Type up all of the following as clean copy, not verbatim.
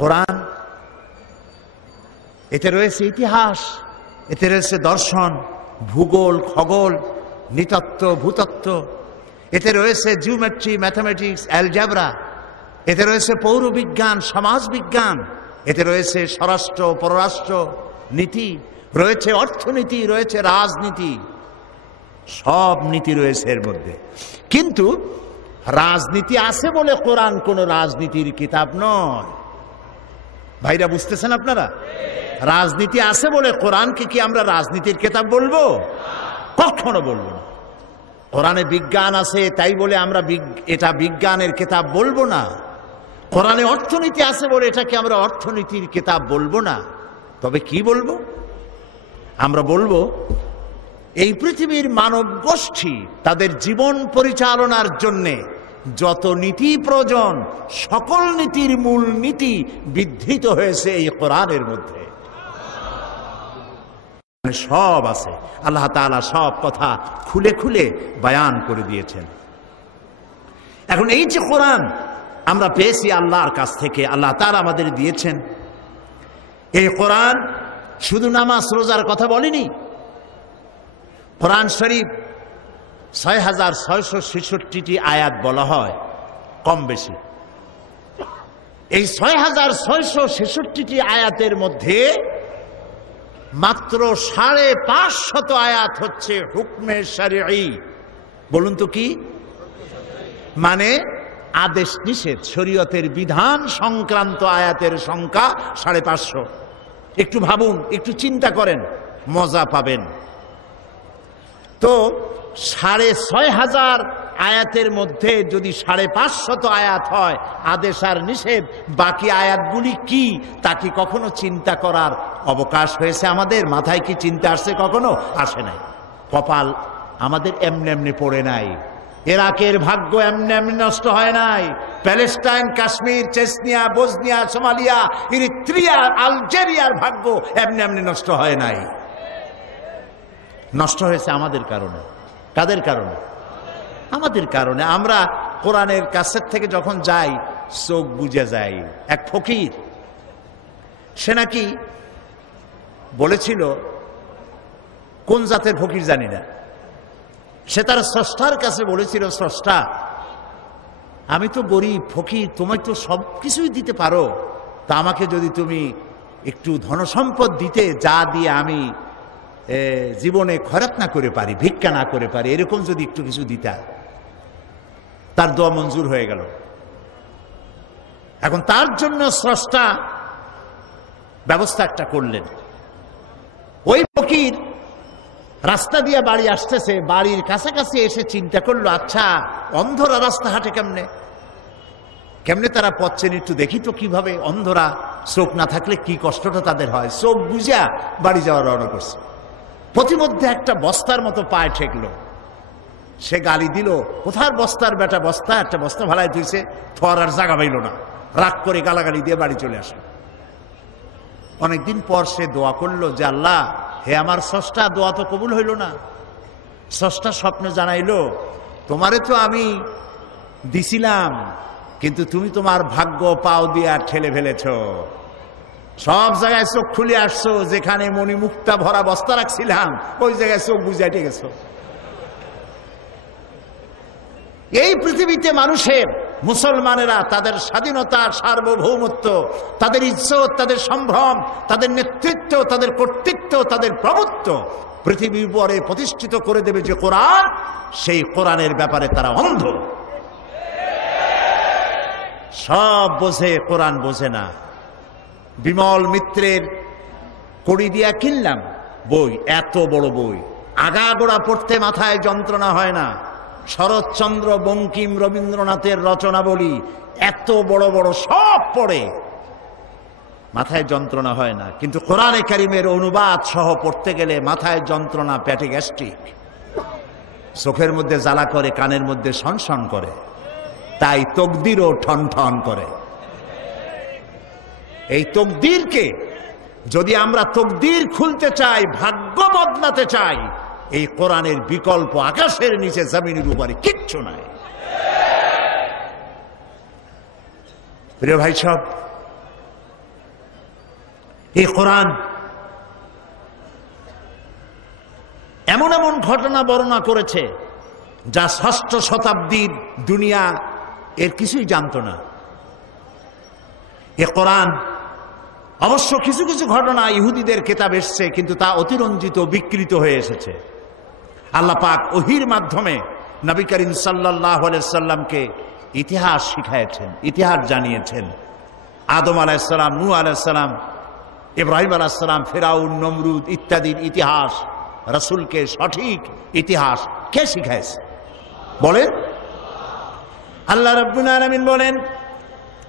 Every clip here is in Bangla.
কোরআন, এতে রয়েছে ইতিহাস, এতে রয়েছে দর্শন, ভূগোল, খগোল, নৃতত্ত্ব, ভূতত্ত্ব, এতে রয়েছে জিওমেট্রি, ম্যাথামেটিক্স, অ্যালজেব্রা, এতে রয়েছে পৌরবিজ্ঞান, সমাজবিজ্ঞান, এতে রয়েছে স্বরাষ্ট্র, পররাষ্ট্র নীতি, রয়েছে অর্থনীতি, রয়েছে রাজনীতি, সব নীতি রয়েছে এর মধ্যে। কিন্তু রাজনীতি আছে বলে কোরআন কোনো রাজনীতির কিতাব নয়। ভাইরা বুঝতেছেন আপনারা? রাজনীতি আছে বলে কোরআনকে কি আমরা রাজনীতির কিতাব বলবো? কখনো বলবো না। কোরআনে বিজ্ঞান আছে তাই বলে আমরা এটা বিজ্ঞানের কিতাব বলবো না। কোরআনে অর্থনীতি আছে বলে এটাকে আমরা অর্থনীতির কিতাব বলবো না। তবে কি বলবো? আমরা বলবো এই পৃথিবীর মানব গোষ্ঠী তাদের জীবন পরিচালনার জন্যে যত নীতি প্রয়োজন সকল নীতির মূল নীতি বিধৃত হয়েছে এই কোরআনের মধ্যে। সব আছে, আল্লাহ তাআলা সব কথা খুলে খুলে বয়ান করে দিয়েছেন। এখন এই যে কোরআন আমরা পেয়েছি আল্লাহর কাছ থেকে, আল্লাহ তাআলা আমাদের দিয়েছেন, এই কোরআন শুধু নামাজ রোজার কথা বলেনি। কোরআন শরীফ ৬৬৬৬টি আয়াত বলা হয় কম বেশি। এই ৬৬৬৬টি আয়াতের মধ্যে মাত্র ৫৫০ আয়াত হচ্ছে হুকমে শরঈ। বলুন তো কি মানে? আদেশ নিষেধ, শরীয়তের বিধান সংক্রান্ত আয়াতের সংখ্যা ৫৫০। একটু ভাবুন, একটু চিন্তা করেন, মজা পাবেন। তো ৬৫০০ আয়াতের মধ্যে যদি ৫৫০ আয়াত হয় আদেশ আর নিষেধ, বাকি আয়াতগুলি কি তা কি কখনো চিন্তা করার অবকাশ হয়েছে আমাদের? মাথায় কি চিন্তা আসছে? কখনো আসে নাই। কপাল আমাদের এমনি এমনি পড়ে নাই। ইরাকের ভাগ্য এমনি এমনি নষ্ট হয় নাই। Palestine, Kashmir, Chechnya, Bosnia, Somalia, Eritrea, আলজেরিয়ার ভাগ্য এমনি এমনি নষ্ট হয় নাই। নষ্ট হয়েছে আমাদের কারণে। কাদের কারণে? আমাদের কারণে। আমরা কোরআনের কাছের থেকে যখন যাই চোখ বুজে যাই। এক ফকির, সে নাকি বলেছিল, কোন জাতের ফকির জানি না, সে তার স্রষ্টার কাছে বলেছিল, স্রষ্টা আমি তো গরিব ফকির, তোমায় তো সব কিছুই দিতে পারো, তা আমাকে যদি তুমি একটু ধনসম্পদ দিতে, যা দিয়ে আমি জীবনে খয়রাত না করে পারি, ভিক্ষা না করে পারি, এরকম যদি একটু কিছু দিতা। তার দোয়া মঞ্জুর হয়ে গেল। এখন তার জন্য স্রষ্টা ব্যবস্থা একটা করলেন। ওই ফকির রাস্তা দিয়ে বাড়ি আসতেছে, বাড়ির কাছাকাছি এসে চিন্তা করলো, আচ্ছা অন্ধরা রাস্তা হাঁটে কেমনে, কেমনে তারা পথ চেনে, একটু দেখি তো কিভাবে অন্ধরা চোখ না থাকলে কি কষ্টটা তাদের হয়। চোখ বুঝা বাড়ি যাওয়ার রওনা করছে। প্রতিমধ্যে একটা বস্তার মতো পায়ে ঠেকলো। সে গালি দিল, কোথার বস্তার বেটা, বস্তা একটা বস্তা ভাড়ায় তুইছে, থর আর জাগা পাইল না, রাগ করে গালাগালি দিয়ে বাড়ি চলে আসে। অনেকদিন পর সে দোয়া করলো যে আল্লাহ, হে আমার স্রষ্টা, দোয়া তো কবুল হইল না। স্রষ্টা স্বপ্নে জানাইলো, তোমারে তো আমি দিছিলাম, কিন্তু তুমি তোমার ভাগ্য পাও দিয়ে আর ঠেলে ফেলেছ। সব জায়গায় চোখ খুলে আসছো, যেখানে মণিমুক্তা ভরা বস্তা রাখছিলাম ওই জায়গায় চোখ বুঝাইতে গেছো। এই পৃথিবীতে মানুষের, মুসলমানেরা তাদের স্বাধীনতা, সার্বভৌমত্ব, তাদের ইজ্জত, তাদের সম্ভ্রম, তাদের নেতৃত্ব, তাদের কর্তৃত্ব, তাদের প্রভুত্ব পৃথিবীর উপরে প্রতিষ্ঠিত করে দেবে যে কোরআন, সেই কোরআনের ব্যাপারে তারা অন্ধ। সব বোঝে, কোরআন বোঝে না। বিমল মিত্রের কড়ি দিয়া কিনলাম বই, এত বড় বই, আগাগোড়া পড়তে মাথায় যন্ত্রণা হয় না। শরৎচন্দ্র, বঙ্কিম, রবীন্দ্রনাথের রচনাবলী এত বড় বড়, সব পড়ে মাথায় যন্ত্রণা হয় না। কিন্তু কোরআনে কারিমের অনুবাদ সহ পড়তে গেলে মাথায় যন্ত্রণা, পেটে গ্যাস্ট্রিক, চোখের মধ্যে জ্বালা করে, কানের মধ্যে সনসন করে, তাই তকদিরও ঠন ঠন করে। এই তকদিরকে যদি আমরা তকদির খুলতে চাই, ভাগ্য বদলাতে চাই, এই কোরআনের বিকল্প আকাশের নিচে জমিনের উপরে কিচ্ছু নাই। প্রিয় ভাই সব, এই কোরআন এমন এমন ঘটনা বর্ণনা করেছে যা ষষ্ঠ শতাব্দীর দুনিয়া এর কিছুই জানত না। এ কোরআন অবশ্য কিছু কিছু ঘটনা ইহুদিদের কিতাব এসেছে, কিন্তু তা অতিরঞ্জিত বিকৃত হয়ে এসেছে। আল্লাহ পাক ওহীর মাধ্যমে নবী করিম সাল্লাল্লাহু আলাইহি সাল্লামকে ইতিহাস শিখাইছেন, ইতিহাস জানিয়েছেন। আদম আলাইহিস সালাম, নূহ আলাইহিস সালাম, ইব্রাহিম আলাইহিস সালাম, ফিরাউন, নমরুদ ইত্যাদির ইতিহাস, রাসূলকে সঠিক ইতিহাস কে শিখাইছে বলেন? আল্লাহ রাব্বুল আলামিন বলেন,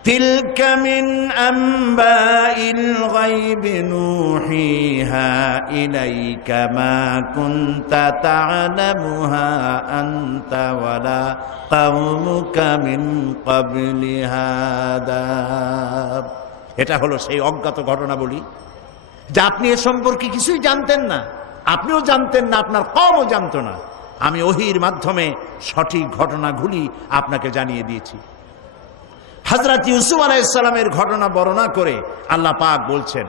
তিলকা মিন আম্বাইল গায়বি নূহিহা ইলাইকা মা কুনতা তা'লামুহা আনতা ওয়ালা কওমুকা মিন ক্বাবলি হাদা। এটা হলো সেই অজ্ঞাত ঘটনা বলি, যা আপনি এ সম্পর্কে কিছুই জানতেন না, আপনিও জানতেন না, আপনার কওমও জানতো না। আমি ওহীর মাধ্যমে সঠিক ঘটনাগুলি আপনাকে জানিয়ে দিয়েছি। হযরত ইউসুফ আলাইহিস সালামের ঘটনা বর্ণনা করে আল্লাহ পাক বলছেন,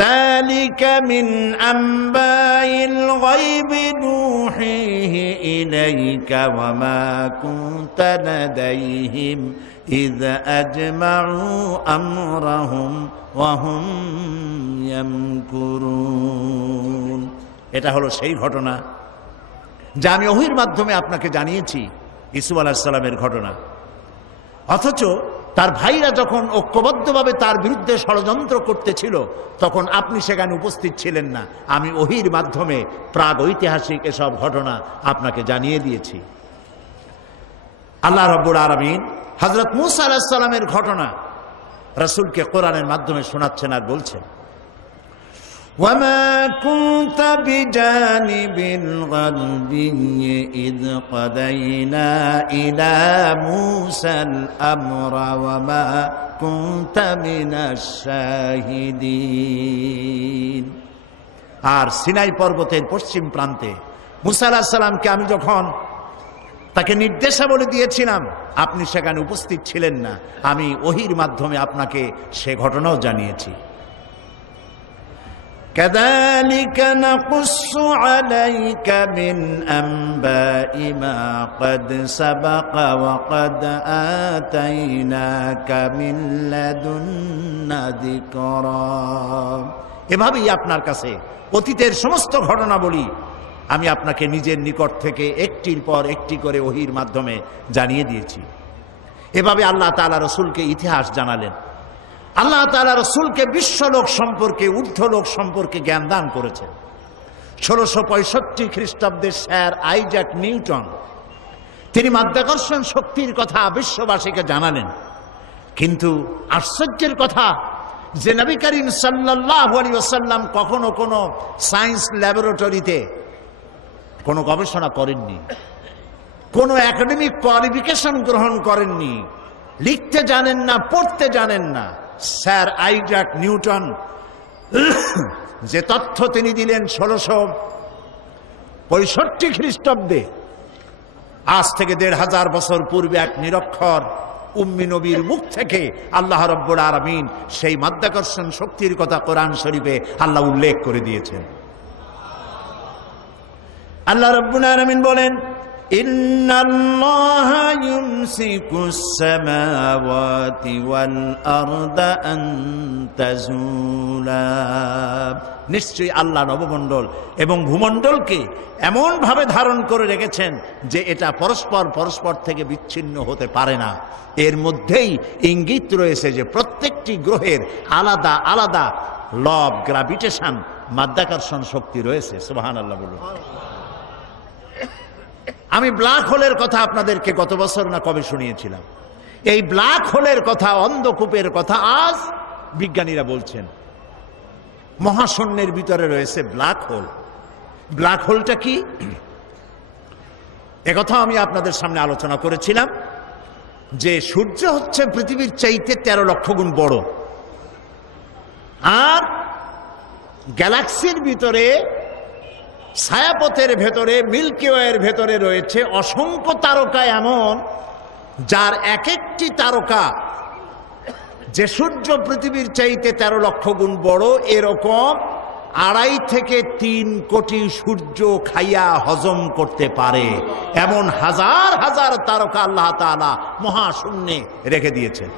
যালিকা মিন আম্বাইল গায়বি নূহিহি ইলাইকা ওয়া মা কুনতা লাদাইহিম ইয আজমাউ আমরাহুম ওয়া হুম ইয়ামকুরুন। এটা হলো সেই ঘটনা যা আমি ওহীর মাধ্যমে আপনাকে জানিয়েছি, ইউসুফ আলাইহিস সালামের ঘটনা। অথচ তার ভাইরা যখন ঐক্যবদ্ধভাবে তার বিরুদ্ধে ষড়যন্ত্র করতেছিল, তখন আপনি সেখানে উপস্থিত ছিলেন না। আমি ওহীর মাধ্যমে প্রাগ ঐতিহাসিক এসব ঘটনা আপনাকে জানিয়ে দিয়েছি। আল্লাহ রাব্বুল আলামিন হযরত মূসা আলাইহিস সালামের ঘটনা রাসূলকে কোরআনের মাধ্যমে শোনাচ্ছেন আর বলছেন, وَمَا كُنْتَ بِجَانِبِ الْغَرْبِيِّ إِذْ قَضَيْنَا إِلَى مُوسَى الْأَمْرَ وَمَا كُنْتَ مِنَ الشَّاهِدِينَ। আর সিনাই পর্বতের পশ্চিম প্রান্তে মূসা আলাইহিস সালামকে আমি যখন তাকে নির্দেশাবলী দিয়েছিলাম, আপনি সেখানে উপস্থিত ছিলেন না। আমি ওহীর মাধ্যমে আপনাকে সে ঘটনাও জানিয়েছি। كذلك نقص عليك من أنباء ما قد سبق وقد آتيناك من لدنا ذكرا। এভাবেই আপনার কাছে অতীতের সমস্ত ঘটনাবলী আমি আপনাকে নিজের নিকট থেকে একটির পর একটি করে ওহীর মাধ্যমে জানিয়ে দিয়েছি। এভাবে আল্লাহ তাআলা রাসূলকে ইতিহাস জানালেন। আল্লাহ তাআলা রাসূলকে বিশ্বলোক সম্পর্কে, ঊর্ধ্বলোক সম্পর্কে জ্ঞান দান করেছেন। 1665 খ্রিস্টাব্দে স্যার আইজ্যাক নিউটন তিনি মাধ্যাকর্ষণ শক্তির কথা বিশ্ববাসীকে জানালেন। কিন্তু আশ্চর্যের কথা যে নবী করিম সাল্লাল্লাহু আলাইহি ওয়াসাল্লাম কখনো কোনো সায়েন্স ল্যাবরেটরিতে কোনো গবেষণা করেননি, কোনো একাডেমিক কোয়ালিফিকেশন গ্রহণ করেননি, লিখতে জানেন না, পড়তে জানেন না। স্যার আইজ্যাক নিউটন যে তথ্য তিনি দিলেন 1665 খ্রিস্টাব্দে, আজ থেকে 1500 বছর পূর্বে এক নিরক্ষর উম্মি নবীর মুখ থেকে আল্লাহ রাব্বুল আলামিন সেই মাধ্যাকর্ষণ শক্তির কথা কোরআন শরীফে আল্লাহ উল্লেখ করে দিয়েছেন। আল্লাহ রাব্বুল আলামিন বলেন, ইন্নাল্লাহা ইউমসিকুস সামাওয়াতি ওয়াল আরদা আন তাজুলা। নিশ্চয়ই আল্লাহ নবমণ্ডল এবং ভূমণ্ডলকে এমন ভাবে ধারণ করে রেখেছেন যে এটা পরস্পর থেকে বিচ্ছিন্ন হতে পারে না। এর মধ্যেই ইঙ্গিত রয়েছে যে প্রত্যেকটি গ্রহের আলাদা আলাদা ল অফ গ্র্যাভিটেশন, মাধ্যাকর্ষণ শক্তি রয়েছে। সুবহানাল্লাহ বলুন। আমি ব্ল্যাক হোলের কথা আপনাদেরকে গত বছর না কবে শুনিয়েছিলাম। এই ব্ল্যাক হোলের কথা, অন্ধকূপের কথা আজ বিজ্ঞানীরা বলছেন। মহাশূন্যের ভিতরে রয়েছে ব্ল্যাক হোল। ব্ল্যাক হোলটা কি, একথা আমি আপনাদের সামনে আলোচনা করেছিলাম যে সূর্য হচ্ছে পৃথিবীর চাইতে 13 লক্ষ গুণ বড়, আর গ্যালাক্সির ভিতরে, ছায়াপথের ভেতরে, মিল্কি ওয়ের ভেতরে রয়েছে অসংখ্য তারকা এমন, যার এক একটি তারকা যে সূর্য পৃথিবীর চাইতে 13 লক্ষ গুণ বড়, এরকম 2.5 থেকে 3 কোটি সূর্য খাইয়া হজম করতে পারে এমন হাজার হাজার তারকা আল্লাহ তাআলা মহাশূন্যে রেখে দিয়েছেন।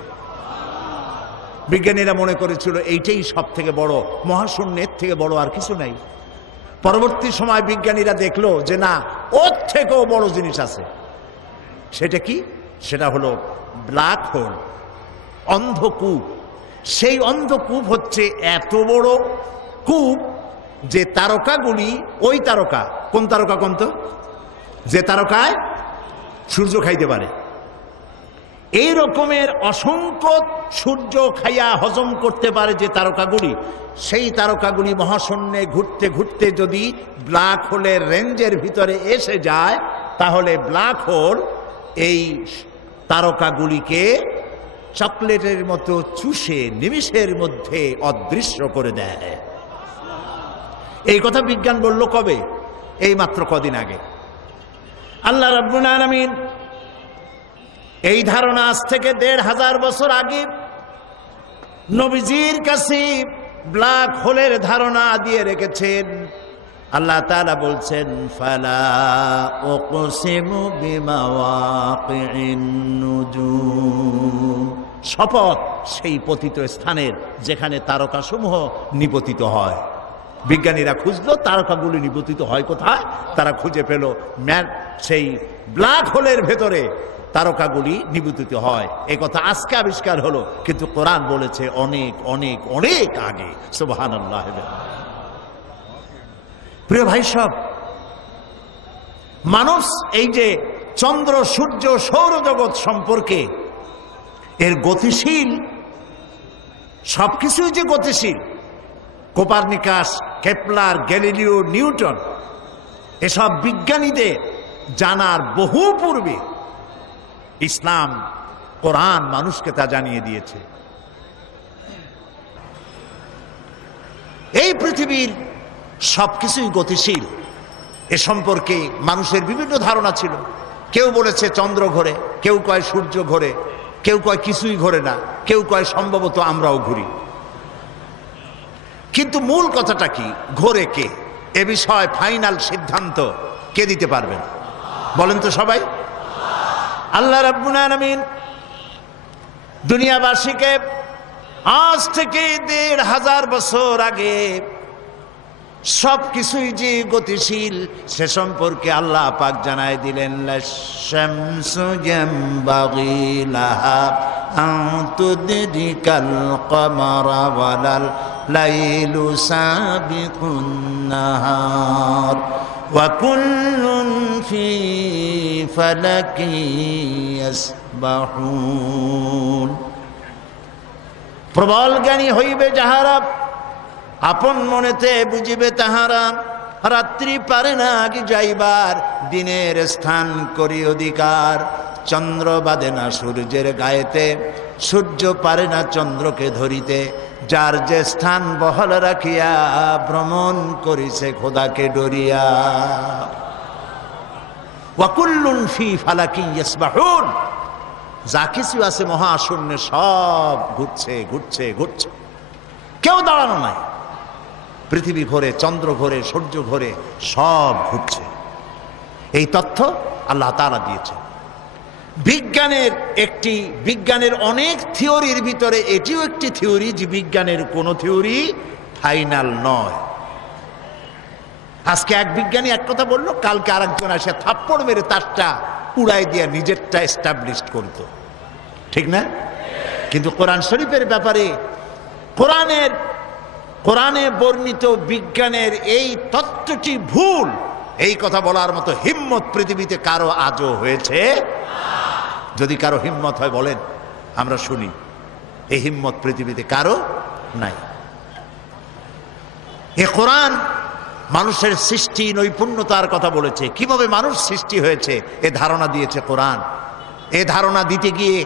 বিজ্ঞানীরা মনে করেছিল এইটাই সব থেকে বড়, মহাশূন্যের থেকে বড় আর কিছু নাই। পরবর্তী সময় বিজ্ঞানীরা দেখলো যে না, ওর থেকেও বড় জিনিস আছে। সেটা কি? সেটা হলো ব্ল্যাক হোল, অন্ধকূপ। সেই অন্ধকূপ হচ্ছে এত বড় কূপ যে তারকাগুলি, ওই তারকা, কোন তারকা কোন তো, যে তারকায় সূর্য খাইতে পারে, এই রকমের অসংখ্য সূর্য খাইয়া হজম করতে পারে যে তারকাগুলি, সেই তারকাগুলি মহাশূন্যে ঘুরতে ঘুরতে যদি ব্ল্যাক হোলের রেঞ্জের ভিতরে এসে যায়, তাহলে ব্ল্যাক হোল এই তারকাগুলিকে চকলেটের মতো চুষে নিমিষের মধ্যে অদৃশ্য করে দেয়। এই কথা বিজ্ঞান বলল কবে? এই মাত্র কদিন আগে। আল্লাহ রাব্বুল আলামিন এই ধারণা আজ থেকে 1500 বছর আগে নবীজির কাছে ব্ল্যাক হোলের ধারণা দিয়ে রেখেছেন। আল্লাহ তাআলা বলছেন, ফালা উকসিমু বিমাওয়াকিন নুজুম, শপথ সেই পতিত স্থানের যেখানে তারকাসমূহ নিপতিত হয়। বিজ্ঞানীরা খুঁজলো তারকাগুলি নিপতিত হয় কোথায়, তারা খুঁজে পেল সেই ব্ল্যাক হোলের ভেতরে তারকাগুলি নিপতিত হয়। এই কথা আজকে আবিষ্কার হলো, কিন্তু কোরআন বলেছে অনেক অনেক অনেক আগে। সুবহানাল্লাহ। প্রিয় ভাই সব, মানুষ এই যে চন্দ্র সূর্য সৌরজগৎ সম্পর্কে, এর গতিশীল, সবকিছুই যে গতিশীল, কোপারনিকাস, কেপলার, গ্যালিলিও, নিউটন, এসব বিজ্ঞানীদের জানার বহু পূর্বে ইসলাম, কোরআন মানুষকে তা জানিয়ে দিয়েছে। এই পৃথিবীর সবকিছুই গতিশীল, এ সম্পর্কে মানুষের বিভিন্ন ধারণা ছিল। কেউ বলেছে চন্দ্র ঘোরে, কেউ কয় সূর্য ঘোরে, কেউ কয় কিছুই ঘোরে না, কেউ কয় সম্ভবত আমরাও ঘুরি। কিন্তু মূল কথাটা কি, ঘোরে কে, এ বিষয়ে ফাইনাল সিদ্ধান্ত কে দিতে পারবেন বলেন তো সবাই? আল্লাহ রাব্বুল আলামিন দুনিয়াবাসীকে আজ থেকে 1500 বছর আগে সবকিছুই যে গতিশীল সে সম্পর্কে আল্লাহ পাক জানায় দিলেন, লাশ-শামসু ইয়ানবাগি লাহা আন তুদরিকাল কমারা ওয়ালাল লাইলু সাবিকুন নাহার ওয়া কুল্লুন ফি ফালাকি ইয়াসবাহুন। প্রবল জ্ঞানী হইবে যাহারা, আপন মনেতে বুঝিবে তাহারা, রাত্রি পারে না কি যাইবার, দিনের স্থান করি অধিকার। চন্দ্র বাঁধে না সূর্যের গায়েতে, সূর্য পারে না চন্দ্রকে ধরিতে, যার যে স্থান বহাল রাখিয়া ভ্রমণ করিছে খোদাকে ডরিয়া। ওয়া কুল্লুন ফি ফালাকিন ইয়াসবাহুন, যা কিছু আছে মহাশূন্যে সব ঘুরছে ঘুরছে ঘুরছে, কেউ দাঁড়ানো নাই। পৃথিবী ঘোরে, চন্দ্র ঘোরে, সূর্য ঘোরে, সব ঘুরছে। এই তথ্য আল্লাহ তাআলা দিয়েছেন। বিজ্ঞানের অনেক থিওরির ভিতরে এটিও একটি থিওরি যে বিজ্ঞানের কোনো থিওরি ফাইনাল নয়। আজকে এক বিজ্ঞানী এক কথা বললো, কালকে আরেকজন আসে থাপ্পড় মেরে তারটা উড়াই দিয়ে নিজেরটা এস্টাবলিশ করত, ঠিক না? কিন্তু কোরআন শরীফের ব্যাপারে কোরআনে বর্ণিত বিজ্ঞানের এই তত্ত্বটি ভুল, এই কথা বলার মতো হিম্মত পৃথিবীতে কারো আজও হয়েছে? যদি কারো হিম্মত হয় বলেন, আমরা শুনি। এই হিম্মত পৃথিবীতে কারো নাই। এ কোরআন মানুষের সৃষ্টি নৈপুণ্যতার কথা বলেছে, কিভাবে মানুষ সৃষ্টি হয়েছে এ ধারণা দিয়েছে কোরআন। এ ধারণা দিতে গিয়ে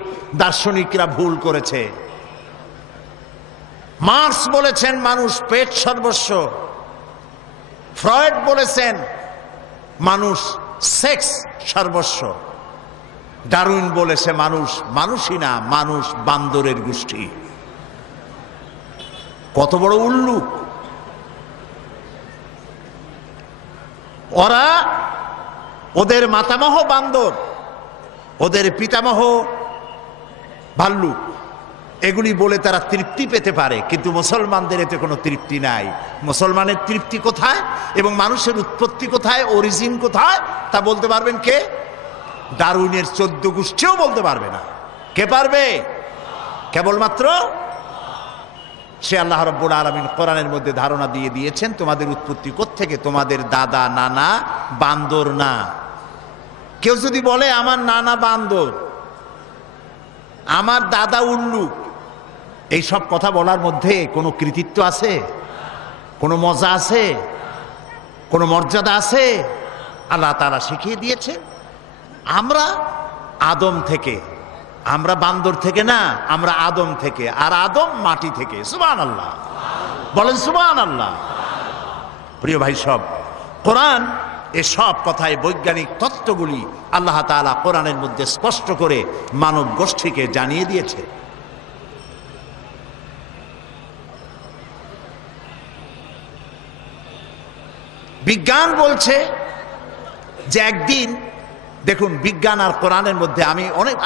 দার্শনিকরা ভুল করেছে। মার্কস বলেছেন মানুষ পেট সর্বস্ব, ফ্রয়েড বলেছেন মানুষ সেক্স সর্বস্ব, ডারউইন বলেছে মানুষ মানুষই না, মানুষ বান্দরের গোষ্ঠী। কত বড় উল্লুক! ওরা, ওদের মাতামহ বান্দর, ওদের পিতামহ ভাল্লুক, এগুলি বলে তারা তৃপ্তি পেতে পারে, কিন্তু মুসলমানদের এতে কোনো তৃপ্তি নাই। মুসলমানের তৃপ্তি কোথায় এবং মানুষের উৎপত্তি কোথায়, অরিজিন কোথায়, তা বলতে পারবেন কে? ডারউইনের 14 গোষ্ঠীও বলতে পারবে না। কে পারবে? কেবলমাত্র সে আল্লাহ রাব্বুল আলামিন কোরআনের মধ্যে ধারণা দিয়ে দিয়েছেন তোমাদের উৎপত্তি কোত্থেকে, তোমাদের দাদা নানা বান্দর না। কেউ যদি বলে আমার নানা বান্দর, আমার দাদা উল্লুক, এই সব কথা বলার মধ্যে কোনো কৃতিত্ব আছে? কোনো মজা আছে? কোনো মর্যাদা আছে? আল্লাহ তাআলা শিখিয়ে দিয়েছে আমরা আদম থেকে, আমরা বান্দর থেকে না, আমরা আদম থেকে, আর আদম মাটি থেকে। সুবহানাল্লাহ, বলেন সুবহানাল্লাহ। প্রিয় ভাই সব, কোরআন এসব কথায় বৈজ্ঞানিক তত্ত্বগুলি আল্লাহ তাআলা কোরআনের মধ্যে স্পষ্ট করে মানব গোষ্ঠীকে জানিয়ে দিয়েছে। বিজ্ঞান বলছে যে একদিন, দেখুন বিজ্ঞান আর কোরআনের মধ্যে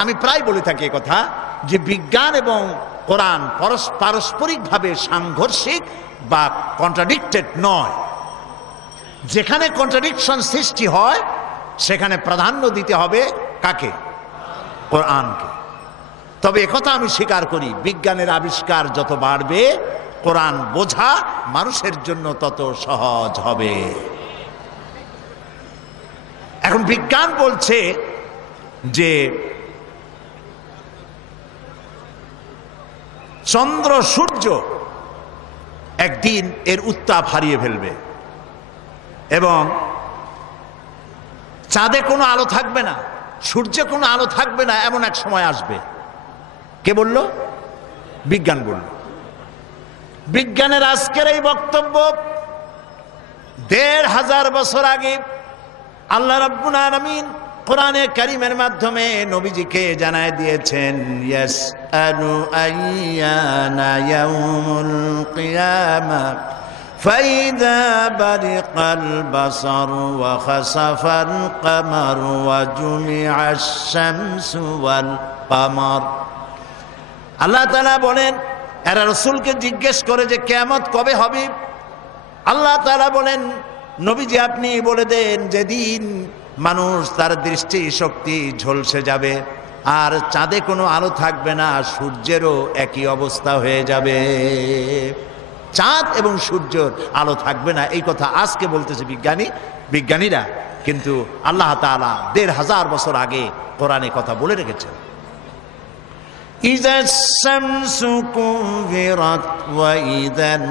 আমি প্রায় বলে থাকি কথা, যে বিজ্ঞান এবং কোরআন পারস্পরিকভাবে সাংঘর্ষিক বা কন্ট্রাডিক্টেড নয়। যেখানে কন্ট্রাডিকশন সৃষ্টি হয় সেখানে প্রাধান্য দিতে হবে কাকে? কোরআনকে। তবে একথা আমি স্বীকার করি, বিজ্ঞানের আবিষ্কার যত বাড়বে কোরআন বোঝা মানুষের জন্য তত সহজ হবে। এখন বিজ্ঞান বলছে যে চন্দ্র সূর্য একদিন এর উত্তাপ হারিয়ে ফেলবে এবং চাঁদে কোনো আলো থাকবে না, সূর্যে কোনো আলো থাকবে না, এমন এক সময় আসবে। কে বলল? বিজ্ঞান বলল। বিজ্ঞানের আজকের এই বক্তব্য 1500 বছর আগে আল্লাহ রাব্বুল আলামিন কোরআনে কারীমের মাধ্যমে নবীজিকে জানায় দিয়েছেন, ইয়াসআলু আইয়ানা ইয়াউমুল কিয়ামা ফাইদা বারিকাল বাসার ওয়া খাসাফাল কামার ওয়া জুমিআশ শামসু ওয়াল কামার। আল্লাহ তাআলা বলেন, এরা রাসূলকে জিজ্ঞেস করে যে কিয়ামত কবে হবে। আল্লাহ তাআলা বলেন, নবীজি আপনি বলে দেন যেদিন মানুষ তার দৃষ্টি শক্তি ঝলসে যাবে আর চাঁদে কোনো আলো থাকবে না, সূর্যেরও একই অবস্থা হয়ে যাবে। চাঁদ এবং সূর্যের আলো থাকবে না, এই কথা আজকে বলতেছে বিজ্ঞানীরা, কিন্তু আল্লাহ তাআলা 1500 বছর আগে কোরআনে কথা বলে রেখেছেন। ইযাস শামসু কুবিরাত ওয়া ইযান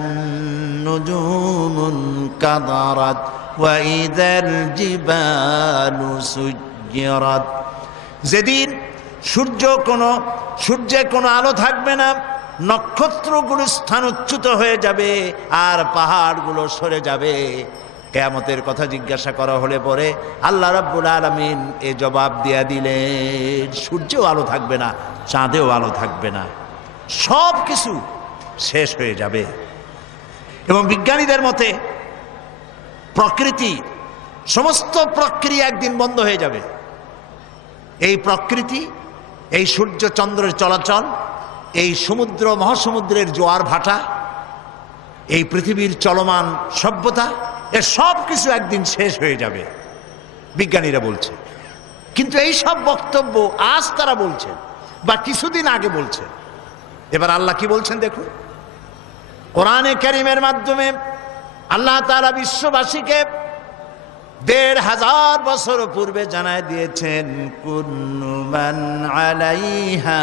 নুজুমুন কাদারাত ওয়া ইযাল জিবালু সুজ্জিরাত। যেদিন সূর্যে কোনো আলো থাকবে না, নক্ষত্রগুলো স্থানচ্যুত হয়ে যাবে আর পাহাড়গুলো সরে যাবে। কিয়ামতের কথা জিজ্ঞাসা করা হলে পরে আল্লাহ রাব্বুল আলামিন এ জবাব দিয়া দিলেন, সূর্যেও আলো থাকবে না, চাঁদেও আলো থাকবে না, সব কিছু শেষ হয়ে যাবে। এবং বিজ্ঞানীদের মতে প্রকৃতি, সমস্ত প্রক্রিয়া একদিন বন্ধ হয়ে যাবে। এই প্রকৃতি, এই সূর্য চন্দ্রের চলাচল, এই সমুদ্র মহাসমুদ্রের জোয়ার ভাটা, এই পৃথিবীর চলমান সভ্যতা, এর সব কিছু একদিন শেষ হয়ে যাবে, বিজ্ঞানীরা বলছে। কিন্তু এই সব বক্তব্য আজ তারা বলছেন বা কিছুদিন আগে বলছেন। এবার আল্লাহ কি বলছেন দেখুন, কোরআনে কারীমের মাধ্যমে আল্লাহ তাআলা বিশ্ববাসীকে 1500 বছর পূর্বে জানায় দিয়েছেন, কুল্লু মান আলাইহা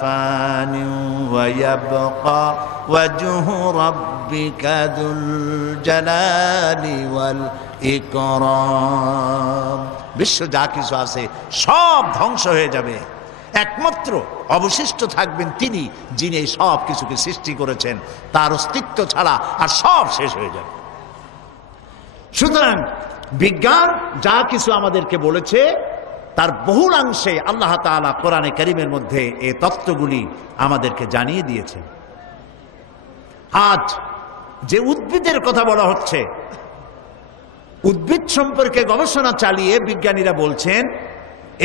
ফানি ওয়া ইয়াবকা ওয়াজহু রাব্বিকা যুল জালালি ওয়াল ইকরাম। বিশ্ব যা কিছু আছে সব ধ্বংস হয়ে যাবে, একমাত্র অবশিষ্ট থাকবেন তিনি, যিনি এই সব কিছুকে সৃষ্টি করেছেন। তার অস্তিত্ব ছাড়া আর সব শেষ হয়ে যাবে। সুতরাং বিজ্ঞান যা কিছু আমাদেরকে বলেছে তার বহুলাংশে আল্লাহ তাআলা কোরআনে কারীমের মধ্যে এই তত্ত্বগুলি আমাদেরকে জানিয়ে দিয়েছেন। আজ যে উদ্ভিদের কথা বলা হচ্ছে, উদ্ভিদ সম্পর্কে গবেষণা চালিয়ে বিজ্ঞানীরা বলছেন,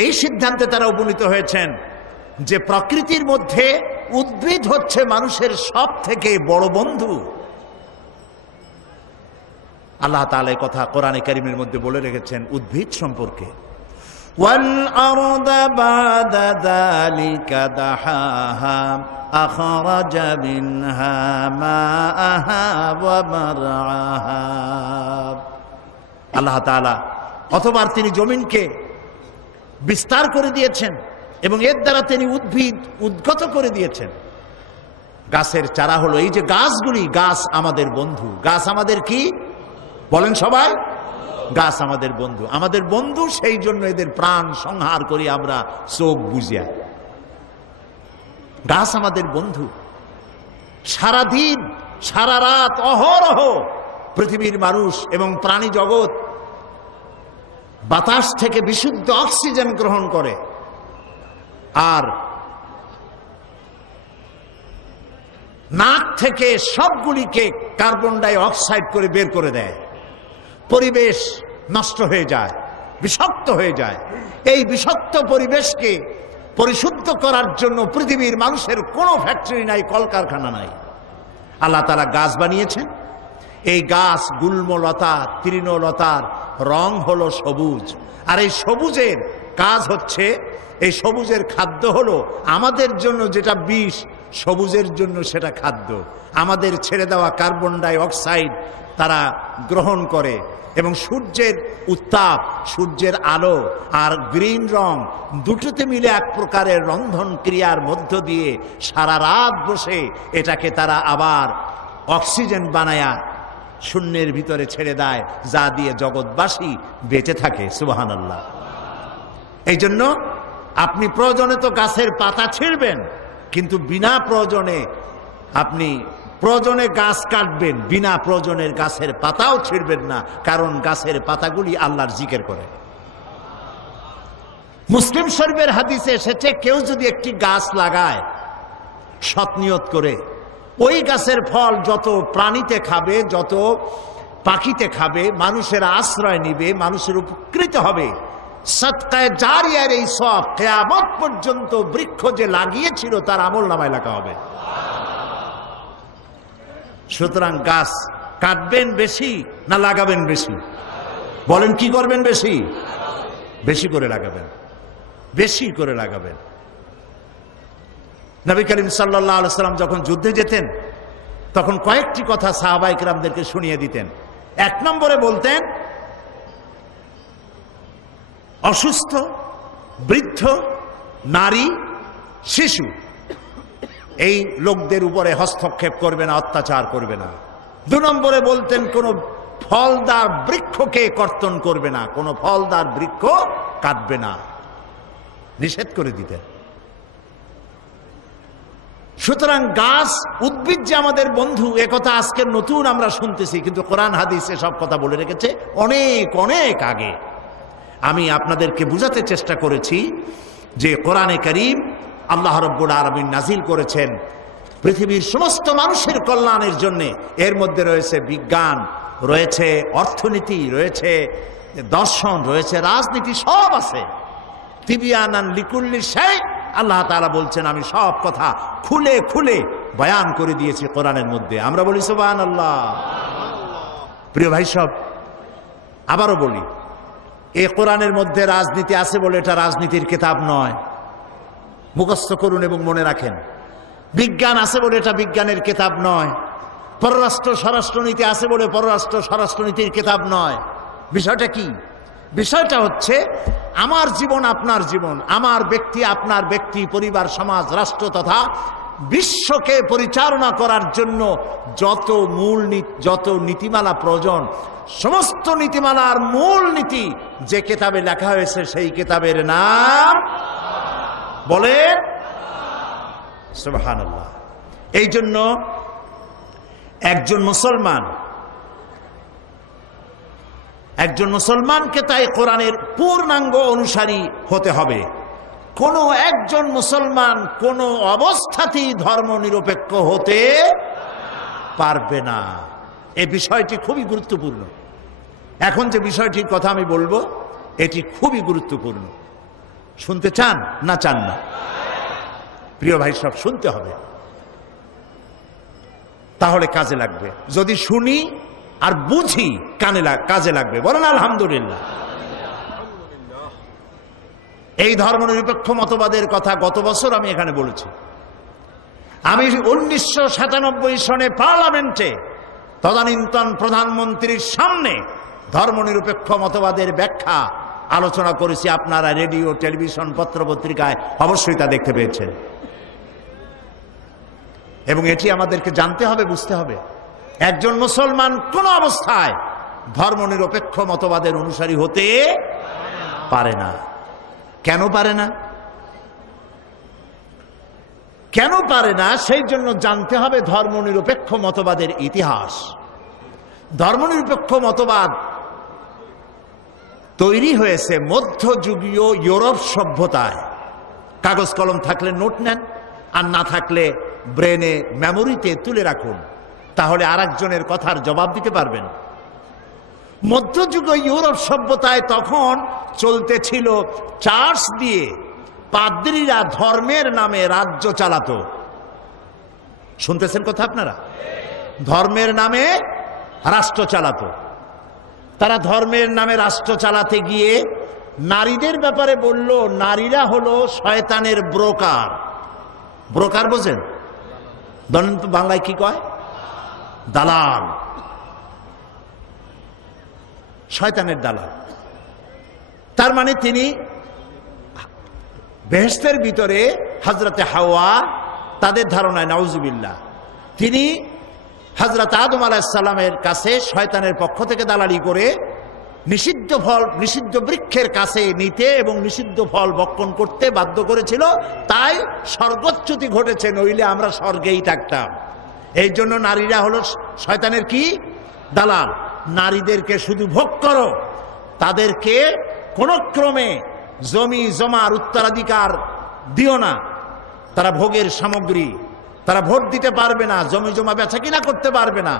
এই সিদ্ধান্তে তারা উপনীত হয়েছেন যে প্রকৃতির মধ্যে উদ্ভিদ হচ্ছে মানুষের সব থেকে বড় বন্ধু। আল্লাহ তাআলা এই কথা কোরআনে কারীমের মধ্যে বলে রেখেছেন উদ্ভিদ সম্পর্কে, وَالْأَرْضَ بَعْدَ ذَلِكَ دَحَاهَا أَخْرَجَ مِنْهَا مَاءَهَا وَمَرْعَاهَا। আল্লাহ তাআলা অতঃপর তিনি জমিনকে বিস্তার করে দিয়েছেন এবং এর দ্বারা তিনি উদ্ভিদ উদ্গত করে দিয়েছেন। গাছের চারা হলো এই যে গাছগুলি, গাছ আমাদের বন্ধু। গাছ আমাদের কি বলেন সবাই? গাছ আমাদের বন্ধু। আমাদের বন্ধু, সেই জন্য এদের প্রাণ সংহার করি আমরা চোখ বুঝিয়া। গাছ আমাদের বন্ধু। সারাদিন সারা রাত অহরহ পৃথিবীর মানুষ এবং প্রাণী জগৎ বাতাস থেকে বিশুদ্ধ অক্সিজেন গ্রহণ করে, আর নাক থেকে সবগুলিকে কার্বন ডাই অক্সাইড করে বের করে দেয়। পরিবেশ নষ্ট হয়ে যায়, বিষাক্ত হয়ে যায়। এই বিষাক্ত পরিবেশকে পরিশুদ্ধ করার জন্য পৃথিবীর মানুষের কোনো ফ্যাক্টরি নাই, কলকারখানা নাই। আল্লাহ তাআলা গাছ বানিয়েছেন। এই গাছ গুল্মলতা, তৃণলতার রং হলো সবুজ, আর এই সবুজের কাজ হচ্ছে, এই সবুজের খাদ্য হলো আমাদের জন্য যেটা বিষ, সবুজের জন্য সেটা খাদ্য। আমাদের ছেড়ে দেওয়া কার্বন ডাই অক্সাইড তারা গ্রহণ করে, এবং সূর্যের উত্তাপ, সূর্যের আলো আর গ্রিন রং দুটোতে মিলে এক প্রকারের রন্ধন ক্রিয়ার মধ্য দিয়ে সারা রাত বসে এটাকে তারা আবার অক্সিজেন বানায়া শূন্যের ভিতরে ছেড়ে দেয়, যা দিয়ে জগৎবাসী বেঁচে থাকে। সুবহানাল্লাহ। এই জন্য আপনি প্রয়োজনে তো গাছের পাতা ছিঁড়বেন, কিন্তু বিনা প্রয়োজনে আপনি প্রয়োজনে গাছ কাটবেন, বিনা প্রয়োজনের গাছের পাতাও ছিঁড়বেন না, কারণ গাছের পাতাগুলি আল্লাহর জিকির করে। মুসলিম শরীফের হাদিসে এসেছে, কেউ যদি একটি গাছ লাগায় সৎ নিয়ত করে, ওই গাছের ফল যত প্রাণীতে খাবে, যত পাখিতে খাবে, মানুষের আশ্রয় নিবে, মানুষের উপকৃত হবে, সদকায়ে জারিয়ার এই সব কিয়ামত পর্যন্ত বৃক্ষ যে লাগিয়েছিল তার আমলনামায় লেখা হবে। সুতরাং গাছ কাটবেন বেশি না লাগাবেন বেশি? বলেন কি করবেন? বেশি বেশি করে লাগাবেন, বেশি করে লাগাবেন। নবী করিম সাল্লাল্লাহু আলাইহি ওয়াসাল্লাম যখন যুদ্ধে যেতেন তখন কয়েকটি কথা সাহাবায়ে কেরামদেরকে শুনিয়ে দিতেন। এক নম্বরে বলতেন, অসুস্থ, বৃদ্ধ, নারী, শিশু এই লোকদের উপরে হস্তক্ষেপ করবে না, অত্যাচার করবে না। দু নম্বরে বলতেন, কোনো ফলদার বৃক্ষকে কর্তন করবে না, কোনো ফলদার বৃক্ষ কাটবে না, নিষেধ করে দিতেন। সুতরাং গাছ, উদ্ভিদ যে আমাদের বন্ধু, একথা আজকে নতুন আমরা শুনতেছি, কিন্তু কোরআন হাদিসে সব কথা বলে রেখেছে অনেক অনেক আগে। আমি আপনাদেরকে বুঝাতে চেষ্টা করেছি যে কোরআনে কারীম আল্লাহ রাব্বুল আলামিন নাজিল করেছেন পৃথিবীর সমস্ত মানুষের কল্যাণের জন্য। এর মধ্যে রয়েছে বিজ্ঞান, রয়েছে অর্থনীতি, রয়েছে দর্শন, রয়েছে রাজনীতি, সব আছে। তিবিয়ানান লিকুল্লি শাই, আল্লাহ তাআলা বলছেন আমি সব কথা খুলে খুলে বয়ান করে দিয়েছি কোরআনের মধ্যে। আমরা বলি সুবহানাল্লাহ। প্রিয় ভাই সব, আবারও বলি, এই কোরআনের মধ্যে রাজনীতি আছে বলে এটা রাজনীতির কিতাব নয়, মুখস্থ করুন এবং মনে রাখেন। বিজ্ঞান আছে বলে এটা বিজ্ঞানের কিতাব নয়। পররাষ্ট্র স্বরাষ্ট্রনীতি আছে বলে পররাষ্ট্র স্বরাষ্ট্রনীতির কিতাব নয়। বিষয়টা কি? বিষয়টা হচ্ছে আমার জীবন, আপনার জীবন, আমার ব্যক্তি, আপনার ব্যক্তি, পরিবার, সমাজ, রাষ্ট্র তথা বিশ্বকে পরিচালনা করার জন্য যত নীতিমালা প্রয়োজন, সমস্ত নীতিমালার মূল নীতি যে কিতাবে লেখা হয়েছে সেই কিতাবের নাম বলেন সুবহানাল্লাহ। এই জন্য একজন মুসলমানকে তাই কোরআনের পূর্ণাঙ্গ অনুসারী হতে হবে। কোনো একজন মুসলমান কোনো অবস্থাতেই ধর্ম নিরপেক্ষ হতে, পারবে না। এই বিষয়টি খুবই গুরুত্বপূর্ণ। এখন যে বিষয়টির কথা আমি বলবো এটি খুবই গুরুত্বপূর্ণ। শুনতে চান না চান না? প্রিয় ভাই, সব শুনতে হবে, তাহলে কাজে লাগবে। যদি শুনি আর বুঝি কাজে লাগবে। বলেন আলহামদুলিল্লাহ। এই ধর্মনিরপেক্ষ মতবাদের কথা গত বছর আমি এখানে বলেছি। আমি 1997 সনে পার্লামেন্টে তদানীন্তন প্রধানমন্ত্রীর সামনে ধর্মনিরপেক্ষ মতবাদের ব্যাখ্যা আলোচনা করেছি। আপনারা রেডিও, টেলিভিশন, পত্রপত্রিকায় অবশ্যই তা দেখতে পেয়েছেন। এবং এটি আমাদেরকে জানতে হবে, বুঝতে হবে। একজন মুসলমান কোন অবস্থায় ধর্মনিরপেক্ষ মতবাদের অনুসারী হতে পারে না। কেন পারে না? কেন পারে না সেই জন্য জানতে হবে ধর্মনিরপেক্ষ মতবাদের ইতিহাস। ধর্মনিরপেক্ষ মতবাদ তৈরি হয়েছে মধ্যযুগীয় ইউরোপ সভ্যতায়। কাগজ কলম থাকলে নোট নেন, আর না থাকলে ব্রেনে, মেমোরিতে তুলে রাখুন, তাহলে আরেকজনের কথার জবাব দিতে পারবেন। মধ্যযুগীয় ইউরোপ সভ্যতায় তখন চলতেছিল চার্চ দিয়ে পাদ্রীরা ধর্মের নামে রাজ্য চালাতো। শুনতেছেন কথা আপনারা? ধর্মের নামে রাষ্ট্র চালাতো। তারা ধর্মের নামে রাষ্ট্র চালাতে গিয়ে নারীদের ব্যাপারে বলল, নারীরা হলো শয়তানের ব্রোকার। ব্রোকার বোঝেন? ধরেন তো বাংলায় কি কয়? দালাল। শয়তানের দালাল। তার মানে তিনি বেহেশতের ভিতরে হযরতে হাওয়া, তাদের ধারণায় নাউজুবিল্লাহ, তিনি হযরত আদম আলাইহিস সালামের কাছে শয়তানের পক্ষ থেকে দালালি করে নিষিদ্ধ ফল, নিষিদ্ধ বৃক্ষের কাছে নিতে এবং নিষিদ্ধ ফল ভক্ষণ করতে বাধ্য করেছিল। তাই স্বর্গচ্যুতি ঘটেছে, নইলে আমরা স্বর্গেই থাকতাম। এই জন্য নারীরা হলো শয়তানের কি? দালাল। নারীদেরকে শুধু ভোগ করো, তাদেরকে কোন ক্রমে জমি জমার উত্তরাধিকার দিও না। তারা ভোগের সামগ্রী, তারা ভোট দিতে পারবে না, জমি জমা বেচা কিনা করতে পারবে না।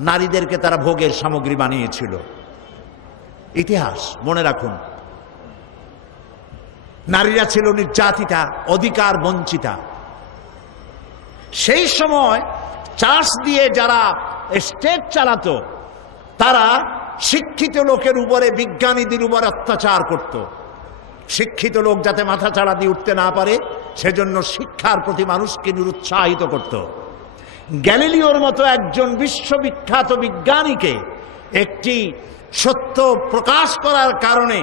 নারীদেরকে তারা ভোগের সামগ্রী বানিয়েছিল। ইতিহাস মনে রাখুন। নারীরা ছিল নির্যাতিতা, অধিকার বঞ্চিতা। সেই সময় চার্চ দিয়ে যারা স্টেট চালাতো, তারা শিক্ষিত লোকের উপরে, বিজ্ঞানীদের উপরে অত্যাচার করত। শিক্ষিত লোক যাতে মাথা চাড়া দিয়ে উঠতে না পারে সেজন্য শিক্ষার প্রতি মানুষকে নিরুৎসাহিত করত। গ্যালিলিওর মতো একজন বিশ্ববিখ্যাত বিজ্ঞানীকে একটি সত্য প্রকাশ করার কারণে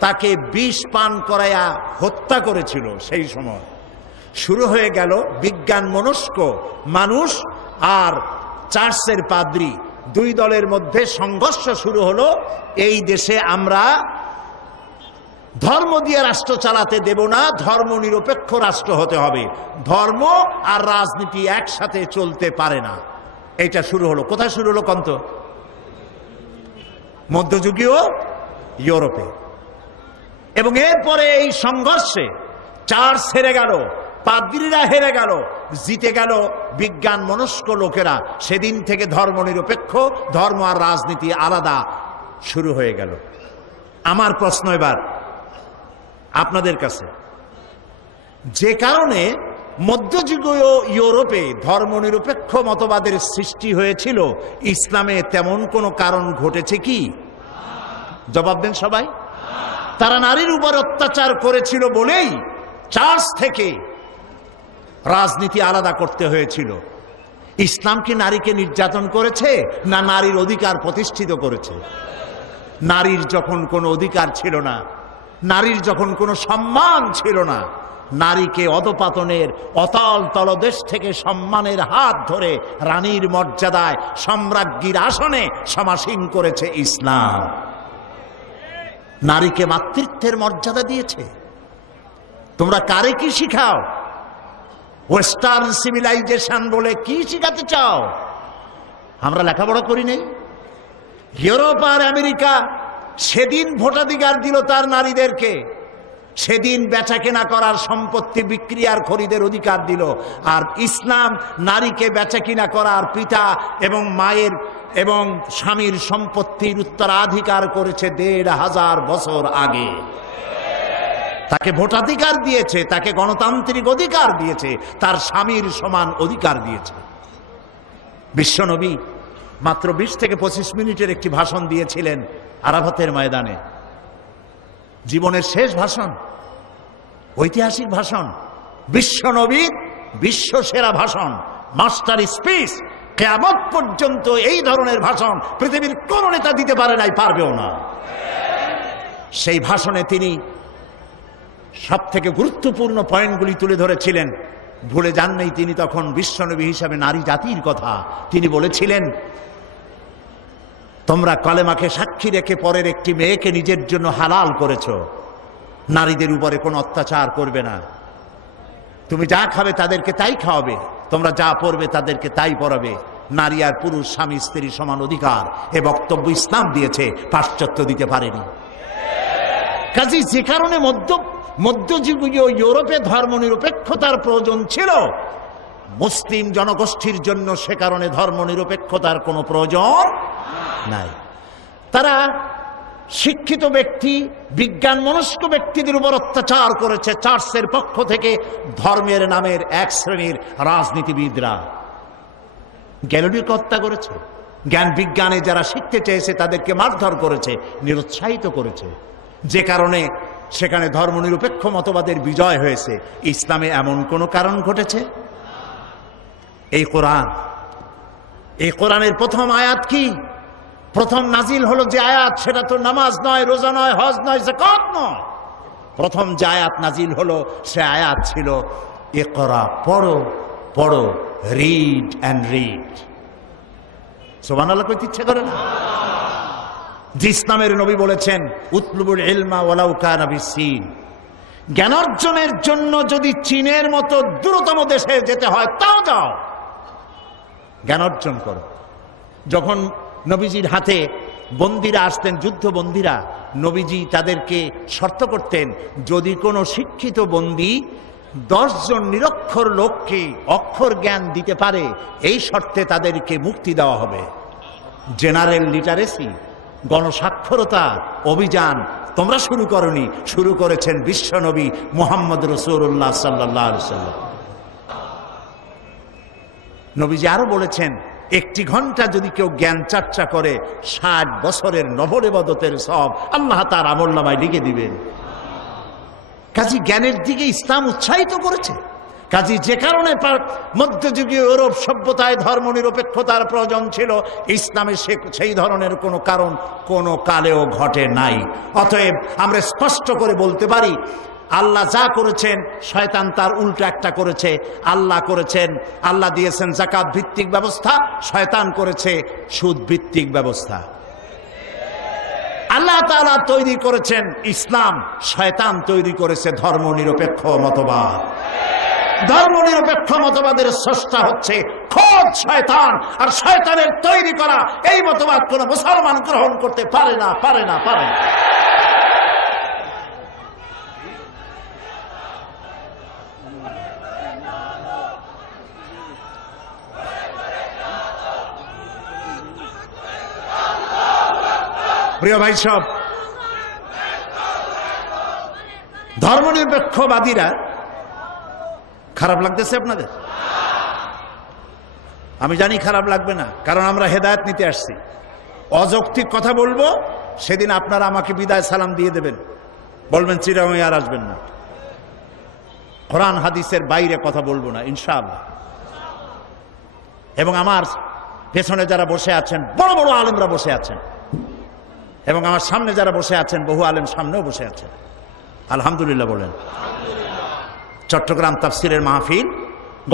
তাকে বিষ পান করাইয়া হত্যা করেছিল। সেই সময় শুরু হয়ে গেল বিজ্ঞান মনস্ক মানুষ আর চার্চের পাদ্রী, দুই দলের মধ্যে সংঘর্ষ শুরু হলো। এই দেশে আমরা ধর্ম দিয়ে রাষ্ট্র চালাতে দেব না, ধর্ম নিরপেক্ষ রাষ্ট্র হতে হবে। ধর্ম আর রাজনীতি একসাথে চলতে পারে না। এটা শুরু হলো। কোথায় শুরু হলো কন্ত? মধ্যযুগীয় ইউরোপে। এবং এরপরে এই সংঘর্ষে চার্চ হেরে গেল, পাদ্রীরা হেরে গেল, জিতে গেল বিজ্ঞান মনস্ক লোকেরা। সেদিন থেকে ধর্ম নিরপেক্ষ, ধর্ম আর রাজনীতি আলাদা শুরু হয়ে গেল। আমার প্রশ্ন এবার আপনাদের কাছে, যে কারণে মধ্যযুগীয় ইউরোপে ধর্মনিরপেক্ষ মতবাদের সৃষ্টি হয়েছিল, ইসলামে তেমন কোনো কারণ ঘটেছে কি? জবাব দেন সবাই। তারা নারীর উপর অত্যাচার করেছিল বলেই চার্চ থেকে রাজনীতি আলাদা করতে হয়েছিল। ইসলাম কি নারীকে নির্যাতন করেছে, না নারীর অধিকার প্রতিষ্ঠিত করেছে? নারীর যখন কোনো অধিকার ছিল না, নারীর যখন কোনো সম্মান ছিল না, নারীকে অধপতনের অতল তলদেশ থেকে সম্মানের হাত ধরে রানীর মর্যাদায় সম্রাজ্ঞীর আসনে সমাসীন করেছে ইসলাম। নারীকে মাতৃত্বের মর্যাদা দিয়েছে। তোমরা কারে কি শিখাও? ওয়েস্টার্ন সিভিলাইজেশন বলে কি শিখাতে চাও? আমরা লেখাপড়া করি নাই? ইউরোপ আর আমেরিকা সেদিন ভোটাধিকার দিল তার নারীদেরকে, সেদিন বেচাকেনা করার সম্পত্তি বিক্রি আর খরিদের অধিকার দিল। আর ইসলাম নারীকে বেচাকেনা করার পিতা এবং মায়ের এবং স্বামীর সম্পত্তির উত্তরাধিকার করেছে ১৫০০ বছর আগে। তাকে ভোটাধিকার দিয়েছে, তাকে গণতান্ত্রিক অধিকার দিয়েছে, তার স্বামীর সমান অধিকার দিয়েছে। বিশ্বনবী মাত্র ২০ থেকে ২৫ মিনিটের একটি ভাষণ দিয়েছিলেন আরাফাতের ময়দানে। জীবনের শেষ ভাষণ, ঐতিহাসিক ভাষণ, বিশ্বনবীর বিশ্বসেরা ভাষণ, মাস্টার স্পিচ। কিয়ামত পর্যন্ত এই ধরনের ভাষণ পৃথিবীর কোন নেতা দিতে পারে নাই, পারবেও না। সেই ভাষণে তিনি সব থেকে গুরুত্বপূর্ণ পয়েন্টগুলি তুলে ধরেছিলেন। ভুলে যান নাই তিনি তখন বিশ্বনবী হিসাবে নারী জাতির কথা। তিনি বলেছিলেন, তোমরা কলেমাকে সাক্ষী রেখে পরের একটি মেয়েকে নিজের জন্য হালাল করেছো। নারীদের উপরে কোনো অত্যাচার করবে না। তুমি যা খাবে তাদেরকে তাই খাওয়াবে, তোমরা যা পড়বে তাদেরকে তাই পড়াবে। নারী আর পুরুষ স্বামী স্ত্রী সমান অধিকার, এ বক্তব্য ইসলাম দিয়েছে, পাশ্চাত্য দিতে পারেনি। কাজেই যে কারণে মধ্যযুগীয় ইউরোপে ধর্মনিরপেক্ষতার প্রয়োজন ছিল, মুসলিম জনগোষ্ঠীর জন্য সে কারণে ধর্মনিরপেক্ষতার কোনো প্রয়োজন নাই। তারা শিক্ষিত ব্যক্তি, বিজ্ঞান মনস্ক ব্যক্তিদের উপর অত্যাচার করেছে চার্চের পক্ষ থেকে ধর্মের নামের এক শ্রেণীর রাজনীতিবিদরা। গ্যালিলিওকে হত্যা করেছে, জ্ঞান বিজ্ঞানে যারা শিখতে চেয়েছে তাদেরকে মারধর করেছে, নিরুৎসাহিত করেছে, যে কারণে সেখানে ধর্মনিরপেক্ষ মতবাদের বিজয় হয়েছে। ইসলামে এমন কোনো কারণ ঘটেছে? এই কোরআনের প্রথম আয়াত কি? প্রথম নাজিল হলো যে আয়াত, সেটা তো নামাজ নয়, রোজা নয়, হজ নয়, যাকাত নয়। প্রথম যে আয়াত নাজিল হলো সে আয়াত ছিল ইকরা, পড়ো পড়ো, রিড অ্যান্ড রিড। সুবহানাল্লাহ কইতে ইচ্ছে করে না? যে ইসলামের নবী বলেছেন উতলুবুল ইলমা ওয়ালাউ কানা বিসিন, জ্ঞান অর্জনের জন্য যদি চীনের মতো দূরতম দেশে যেতে হয় তাও যাও, জ্ঞান অর্জন করো। যখন নবীজির হাতে বন্দীরা আসতেন, যুদ্ধবন্দীরা, নবীজি তাদেরকে শর্ত করতেন, যদি কোনো শিক্ষিত বন্দী 10 জন নিরক্ষর লোককে অক্ষর জ্ঞান দিতে পারে, এই শর্তে তাদেরকে মুক্তি দেওয়া হবে। জেনারেল লিটারেসি, গণসাক্ষরতা অভিযান তোমরা শুরু করনি, শুরু করেছেন বিশ্বনবী মুহাম্মদ রাসূলুল্লাহ সাল্লাল্লাহু আলাইহি ওয়াসাল্লাম। নবীজি আরো বলেছেন, 1 ঘন্টা যদি কেউ জ্ঞান চর্চা করে 60 বছরের নফল ইবাদতের সওয়াব আল্লাহ তার আমলনামায় লিখে দিবেন। কাজী জ্ঞানের দিকে ইসলাম উৎসাহিত করেছে। কাজী যে কারণে মধ্যযুগীয় ইউরোপ সভ্যতায় ধর্মনিরপেক্ষতার প্রয়োজন ছিল, ইসলামে সেই ধরনের কোনো কারণ কোনো কালেও ঘটে নাই। অতএব আমরা স্পষ্ট করে বলতে পারি, আল্লাহ যা করেছেন শয়তান তার উল্টো একটা করেছে। আল্লাহ করেছেন, আল্লাহ দিয়েছেন যাকাত ভিত্তিক ব্যবস্থা, শয়তান করেছে সুদ ভিত্তিক ব্যবস্থা। আল্লাহ তাআলা তৈরি করেছেন ইসলাম, শয়তান তৈরি করেছে ধর্মনিরপেক্ষ মতবাদ। ধর্মনিরপেক্ষ মতবাদের স্রষ্টা হচ্ছে খোদ শয়তান, আর শয়তানের তৈরি করা এই মতবাদ কোন মুসলমান গ্রহণ করতে পারে না, পারে না, পারে না। প্রিয় ভাই সব, ধর্মনিরপেক্ষবাদীরা, খারাপ লাগতেছে আপনাদের? আমি জানি খারাপ লাগবে না, কারণ আমরা হেদায়েত নিতে আসছি। অযৌক্তিক কথা বলবো, সেদিন আপনারা আমাকে বিদায় সালাম দিয়ে দেবেন, বলবেন চিরাময় আর আসবেন না। কোরআন হাদিসের বাইরে কথা বলবো না ইনশাআল্লাহ। এবং আমার পেছনে যারা বসে আছেন, বড় বড় আলেমরা বসে আছেন, এবং আমার সামনে যারা বসে আছেন, বহু আলেম সামনেও বসে আছেন, আলহামদুলিল্লাহ বলেন। চট্টগ্রাম তাফসিরের মাহফিল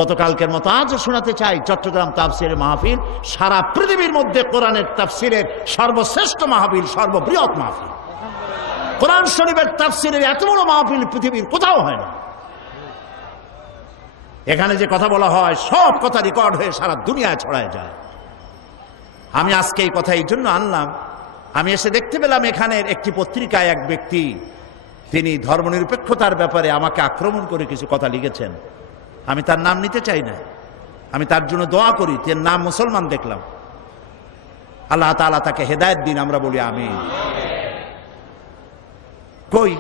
গতকালকের মতো আজও শোনাতে চাই। চট্টগ্রাম তাফসিরের মাহফিল সারা পৃথিবীর মধ্যে কোরআনের তাফসিরের সর্বশ্রেষ্ঠ মাহফিল, সর্ববৃহৎ মাহফিল। কোরআন শরীফের তাফসিরের এত বড় মাহফিল পৃথিবীর কোথাও হয় না। এখানে যে কথা বলা হয় সব কথা রেকর্ড হয়ে সারা দুনিয়ায় ছড়ায় যায়। আমি আজকে এই কথা এই জন্য আনলাম, আমি এসে দেখতে পেলাম এখানের একটি পত্রিকায় এক ব্যক্তি তিনি ধর্মনিরপেক্ষতার ব্যাপারে আমাকে আক্রমণ করে কিছু কথা লিখেছেন। আমি তার নাম নিতে চাই না, আমি তার জন্য দোয়া করি। তার নাম মুসলমান দেখলাম, আল্লাহ তাআলা তাকে হেদায়েত দিন, আমরা বলি আমিন। কই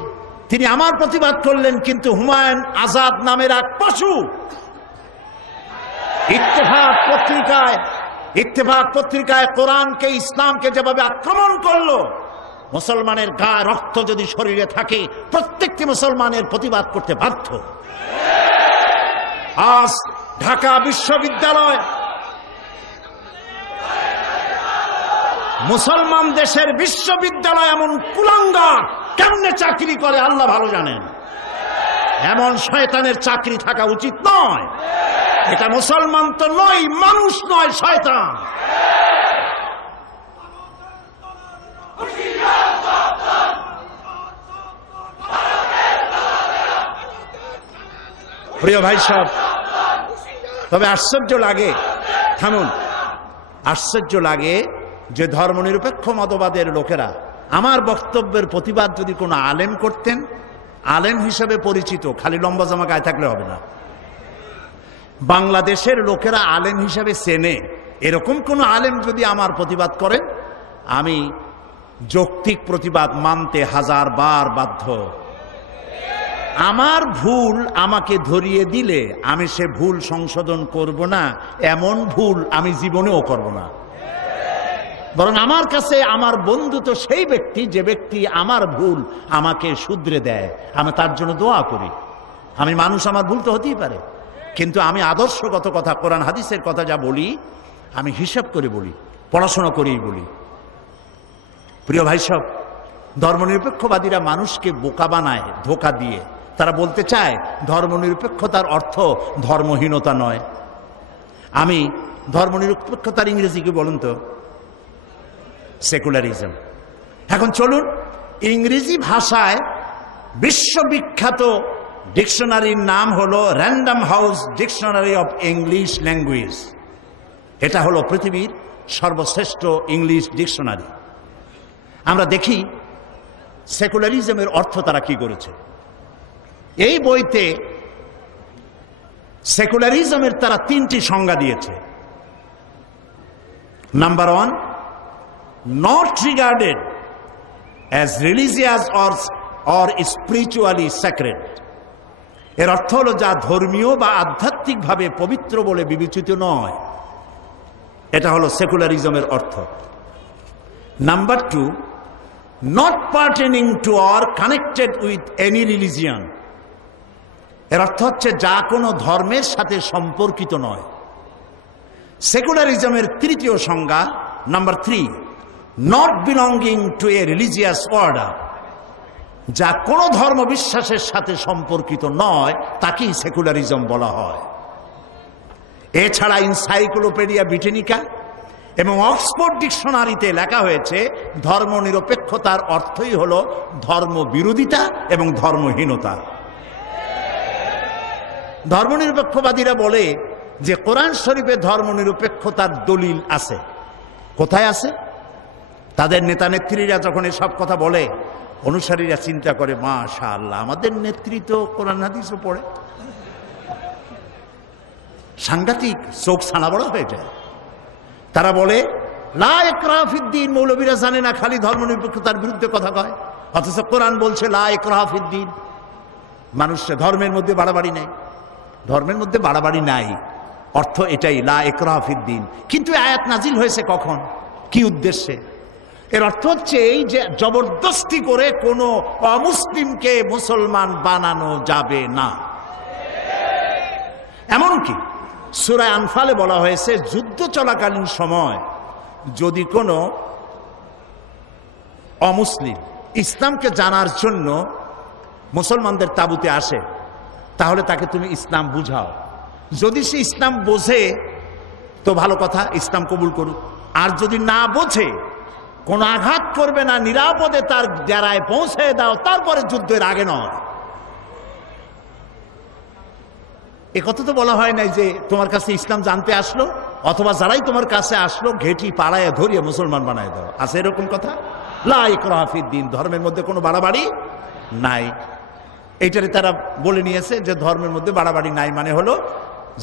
তিনি আমার প্রতিবাদ করলেন, কিন্তু হুমায়ুন আজাদ নামের এক পশু ইত্তেফাক পত্রিকায় কোরআনকে, ইসলামকে যেভাবে আক্রমণ করলো, মুসলমানের গায়ে রক্ত যদি শরীরে থাকে প্রত্যেকটি মুসলমানের প্রতিবাদ করতে বাধ্য। আজ ঢাকা বিশ্ববিদ্যালয় মুসলমান দেশের বিশ্ববিদ্যালয় এমন কুলাঙ্গার কেমনে চাকরি করে আল্লাহ ভালো জানেন। এমন শয়তানের চাকরি থাকা উচিত নয়। এটা মুসলমান তো নয়, মানুষ নয়, শয়তান। প্রিয় ভাই সব, তবে আশ্চর্য লাগে, থামুন, আশ্চর্য লাগে যে ধর্মনিরপেক্ষ মতবাদের লোকেরা আমার বক্তব্যের প্রতিবাদ যদি কোনো আলেম করতেন, আলেম হিসেবে পরিচিত, খালি লম্বা জামা গায়ে থাকলে হবে না, বাংলাদেশের লোকেরা আলেম হিসেবে চেনে, এরকম কোন আলেম যদি আমার প্রতিবাদ করেন, আমি যৌক্তিক প্রতিবাদ মানতে হাজার বার বাধ্য। আমার ভুল আমাকে ধরিয়ে দিলে আমি সে ভুল সংশোধন করব না, এমন ভুল আমি জীবনেও করব না। বরং আমার কাছে আমার বন্ধু তো সেই ব্যক্তি যে ব্যক্তি আমার ভুল আমাকে শুধরে দেয়, আমি তার জন্য দোয়া করি। আমি মানুষ, আমার ভুল তো হতেই পারে, কিন্তু আমি আদর্শগত কথা, কোরআন হাদিসের কথা যা বলি আমি হিসাব করে বলি, পড়াশোনা করেই বলি। প্রিয় ভাই সব, ধর্মনিরপেক্ষবাদীরা মানুষকে বোকা বানায় ধোঁকা দিয়ে। তারা বলতে চায় ধর্মনিরপেক্ষতার অর্থ ধর্মহীনতা নয়। আমি ধর্মনিরপেক্ষতার ইংরেজি কি বলুন তো? সেকুলারিজম। এখন চলুন, ইংরেজি ভাষায় বিশ্ববিখ্যাত ডিকশনারির নাম হলো random house dictionary of English language. এটা হলো পৃথিবীর সর্বশ্রেষ্ঠ ইংলিশ ডিকশনারি। আমরা দেখি সেকুলারিজমের অর্থ তারা কি করেছে। এই বইতে সেকুলারিজমের তারা তিনটি সংজ্ঞা দিয়েছে। Number 1, not regarded as religious or spiritually sacred। এর অর্থ হলো যা ধর্মীয় বা আধ্যাত্মিকভাবে পবিত্র বলে বিবেচিত নয়, এটা হলো সেকুলারিজমের অর্থ। Number 2, not pertaining to or connected with any religion। এর অর্থ হচ্ছে যা কোনো ধর্মের সাথে সম্পর্কিত নয়। সেকুলারিজমের তৃতীয় সংজ্ঞা, number 3, not belonging to a religious order। যা কোনো ধর্ম বিশ্বাসের সাথে সম্পর্কিত নয় তাকেই সেকুলারিজম বলা হয়। এছাড়া এনসাইক্লোপিডিয়া ব্রিটানিকা এবং অক্সফোর্ড ডিকশনারিতে লেখা হয়েছে ধর্মনিরপেক্ষতার অর্থই হলো ধর্মবিরোধিতা এবং ধর্মহীনতা। ধর্মনিরপেক্ষবাদীরা বলে যে কোরআন শরীফে ধর্মনিরপেক্ষতার দলিল আছে। কোথায় আছে? তাদের নেতা নেত্রীরা যখন এসব কথা বলে, অনুসারীরা চিন্তা করে, মাশাআল্লাহ, আমাদের নেত্রী তো কোরআন হাদিসও পড়ে। সাংঘাতিক, চোখ ছানা বড় হয়ে যায়। তারা বলে লা ইকরাহা ফিদ্দীন, মৌলবীরা জানে না, খালি ধর্মনিরপেক্ষতার বিরুদ্ধে কথা কয়, অথচ কোরআন বলছে লা ইকরাহা ফিদ্দীন। মানুষের ধর্মের মধ্যে বাড়াবাড়ি নেই, ধর্মের মধ্যে বাড়াবাড়ি নাই, অর্থ এটাই, লা ইকরাহা ফিদ্দীন। কিন্তু আয়াত নাজিল হয়েছে কখন, কি উদ্দেশ্যে? এর অর্থ হচ্ছে এই যে জবরদস্তি করে কোনো অমুসলিমকে মুসলমান বানানো যাবে না। এমনকি সূরা আনফালে বলা হয়েছে যুদ্ধ চলাকালীন সময় যদি কোনো অমুসলিম ইসলামকে জানার জন্য মুসলমানদের তাঁবুতে আসে, তাহলে তাকে তুমি ইসলাম বুঝাও। যদি সে ইসলাম বোঝে তো ভালো কথা, ইসলাম কবুল করুক। আর যদি না বোঝে, কোনো আঘাত করবে না, নিরাপদে তার ডেরায় পৌঁছে দাও, তারপরে যুদ্ধের আগে নয়। এ কথা তো বলা হয় নাই যে তোমার কাছে ইসলাম জানতে আসলো, অথবা যারাই তোমার কাছে আসলো ঘেঁটি পাড়ায় ধরিয়ে মুসলমান বানায় দাও। আছে এরকম কথা? লা ইকরাহা ফিদ্দীন, ধর্মের মধ্যে কোনো বাড়াবাড়ি নাই। এইটারে তারা বলে নিয়েছে যে ধর্মের মধ্যে বাড়াবাড়ি নাই, মানে হলো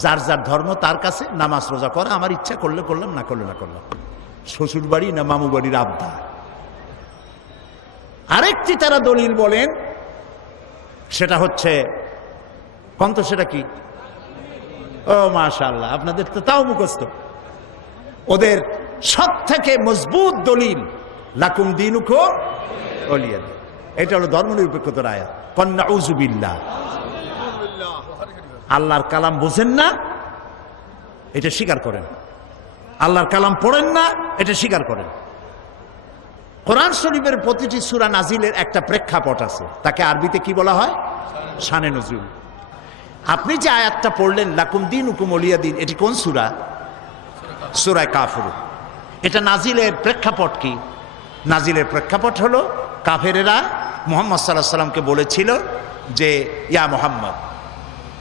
যার যার ধর্ম তার কাছে নামাজ রোজা করা, আমার ইচ্ছা করলে করলাম, না করলে না করলাম, শ্বশুর বাড়ি না মামু বাড়ির আবদার। আরেকটি তারা দলিল বলেন, সেটা হচ্ছে কন্ত, সেটা কি? ও মাশাআল্লাহ, আপনাদের তো তাও মুখস্থ। ওদের সব থেকে মজবুত দলিল লাকুম দীনুকুম ওয়ালিয়া দিন, এটা হলো ধর্মনিরপেক্ষতার আয়াত। নাউযু বিল্লাহ, আল্লাহর কালাম বোঝেন না এটা স্বীকার করেন, আল্লাহর কালাম পড়েন না এটা স্বীকার করেন। কোরআন শরীফের প্রতিটি সূরা নাজিলের একটা প্রেক্ষাপট আছে, তাকে আরবিতে কি বলা হয়? শানে নজুল। আপনি যে আয়াতটা পড়লেন লাকুম দীনুকুম ওয়ালিয়া দিন, এটি কোন সূরা? সূরা কাফির। এটা নাজিলের প্রেক্ষাপট কি? নাজিলের প্রেক্ষাপট হলো কাফেরেরা মুহাম্মদ সাল্লাল্লাহু আলাইহি সাল্লামকে বলেছিল যে ইয়া মুহাম্মদ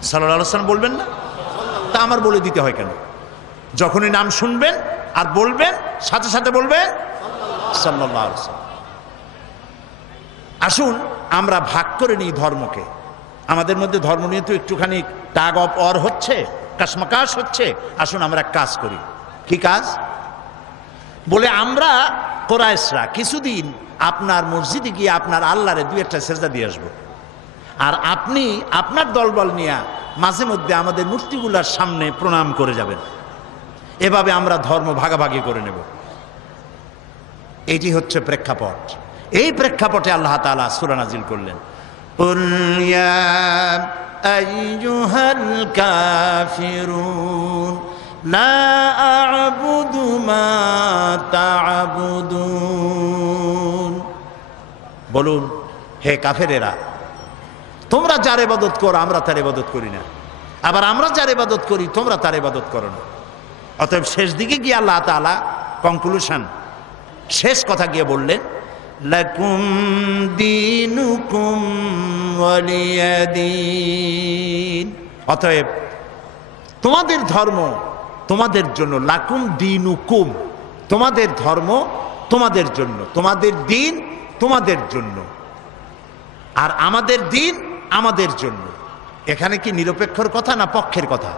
সাল্লাল্লাহু আলাইহি সাল্লাম বলবেন না, তা আমার বলে দিতে হয় কেন? যখনই নাম শুনবেন আর বলবেন সাথে সাথে বলবেন সাল্লাল্লাহু আলাইহি সাল্লাম। আসুন আমরা ভাগ করে নিই ধর্মকে। আমাদের মধ্যে ধর্ম নিয়ে তো একটুখানি টাগ অফ অর হচ্ছে, কাশমাকাশ হচ্ছে। আসুন আমরা এক কাজ করি। কি কাজ? বলে আমরা কোরাইশরা কিছুদিন আপনার মসজিদে গিয়ে আপনার আল্লাহরে দুই একটা সেজদা দিয়ে আসবো, আর আপনি আপনার দলবল নিয়ে মাঝে মধ্যে আমাদের মূর্তিগুলার সামনে প্রণাম করে যাবেন। এভাবে আমরা ধর্ম ভাগাভাগি করে নেব। এটি হচ্ছে প্রেক্ষাপট। এই প্রেক্ষাপটে আল্লাহ তাআলা সূরা নাজিল করলেন, কুল ইয়া আইয়ুহাল কাফিরুন লা আ'বুদু মা তা'বুদুন। বলুন হে কাফেরেরা, তোমরা যার ইবাদত করো আমরা তার ইবাদত করি না, আবার আমরা যার ইবাদত করি তোমরা তার ইবাদত করো না। অতএব শেষ দিকে গিয়ে আল্লাহ তাআলা কনক্লুশন, শেষ কথা গিয়ে বললেন লাকুম দীনুকুম ওয়ালিয়া দীন। অতএব তোমাদের ধর্ম তোমাদের জন্য, লাকুম দীনুকুম, তোমাদের ধর্ম তোমাদের জন্য, তোমাদের দিন তোমাদের জন্য, আর আমাদের দিন আমাদের জন্য। এখানে কি নিরপেক্ষর কথা না পক্ষের কথা?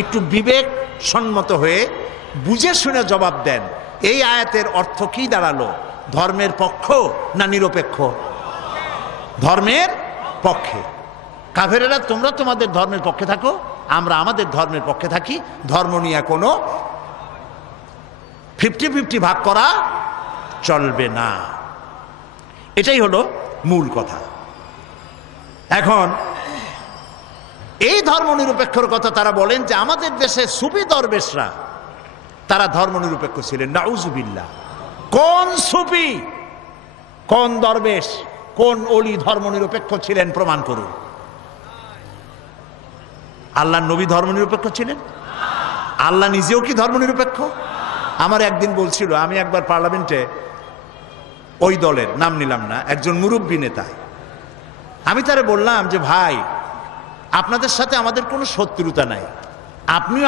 একটু বিবেক সম্মত হয়ে বুঝে শুনে জবাব দেন। এই আয়াতের অর্থ কি দাঁড়ালো? ধর্মের পক্ষ না নিরপেক্ষ? ধর্মের পক্ষে। কাফেরেরা তোমরা তোমাদের ধর্মের পক্ষে থাকো, আমরা আমাদের ধর্মের পক্ষে থাকি। ধর্ম নিয়ে কোনো 50-50 ভাগ করা চলবে না। এটাই হলো মূল কথা। এখন এই ধর্ম নিরপেক্ষর কথা তারা বলেন যে আমাদের দেশে সুফি দরবেশরা তারা ধর্ম নিরপেক্ষ ছিলেন। নাউজুবিল্লাহ। কোন সুফি, কোন দরবেশ, কোন ওলি ধর্ম নিরপেক্ষ ছিলেন? প্রমাণ করুন। আল্লাহর নবী ধর্ম নিরপেক্ষ ছিলেন? আল্লাহ নিজেও কি ধর্ম নিরপেক্ষ? আমার একদিন বলছিল, আমি একবার পার্লামেন্টে, ওই দলের নাম নিলাম না, একজন মুরব্বী নেতা, আমি তারে বললাম যে ভাই আপনাদের সাথে আমাদের কোনো শত্রুতা নাই, আপনি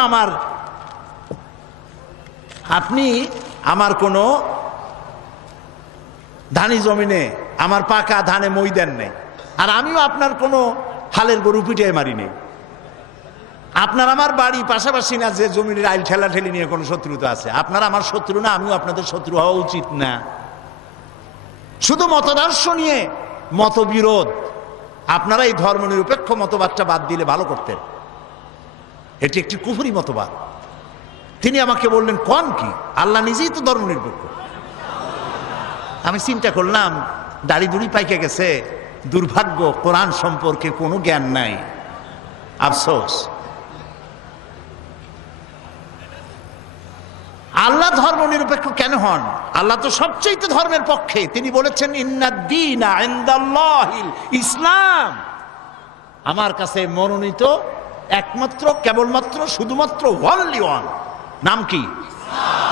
আমার কোনো ধানি জমিনে আমার পাকা ধানে মই দেন নেই, আর আমিও আপনার কোনো হালের গরু পিটিয়ে মারি নেই। আপনার আমার বাড়ি পাশাপাশি না যে জমিনের আইল ঠেলা ঠেলি নিয়ে কোনো শত্রুতা আছে। আপনারা আমার শত্রু না, আমিও আপনাদের শত্রু হওয়া উচিত না। শুধু মতাদর্শ নিয়ে মতবিরোধ, আপনারা এই ধর্ম নিরপেক্ষ মতবাদটা বাদ দিলে ভালো করতেন। এটি একটি কুফরি মতবাদ। তিনি আমাকে বললেন কোন কি? আল্লাহ নিজেই তো ধর্ম নিরপেক্ষ। আমি চিন্তা করলাম দাড়ি দুড়ি পাইকে গেছে, দুর্ভাগ্য, কোরআন সম্পর্কে কোনো জ্ঞান নাই, আফসোস। আল্লাহ ধর্ম নিরপেক্ষ কেন হন? আল্লাহ তো সবচেয়ে ধর্মের পক্ষে। তিনি বলেছেন ইন্নাদ-দীনা ইনদাল্লাহিল ইসলাম, আমার কাছে মনোনীত একমাত্র, কেবলমাত্র, শুধুমাত্র ওয়ানলি ওয়ান, নাম কি?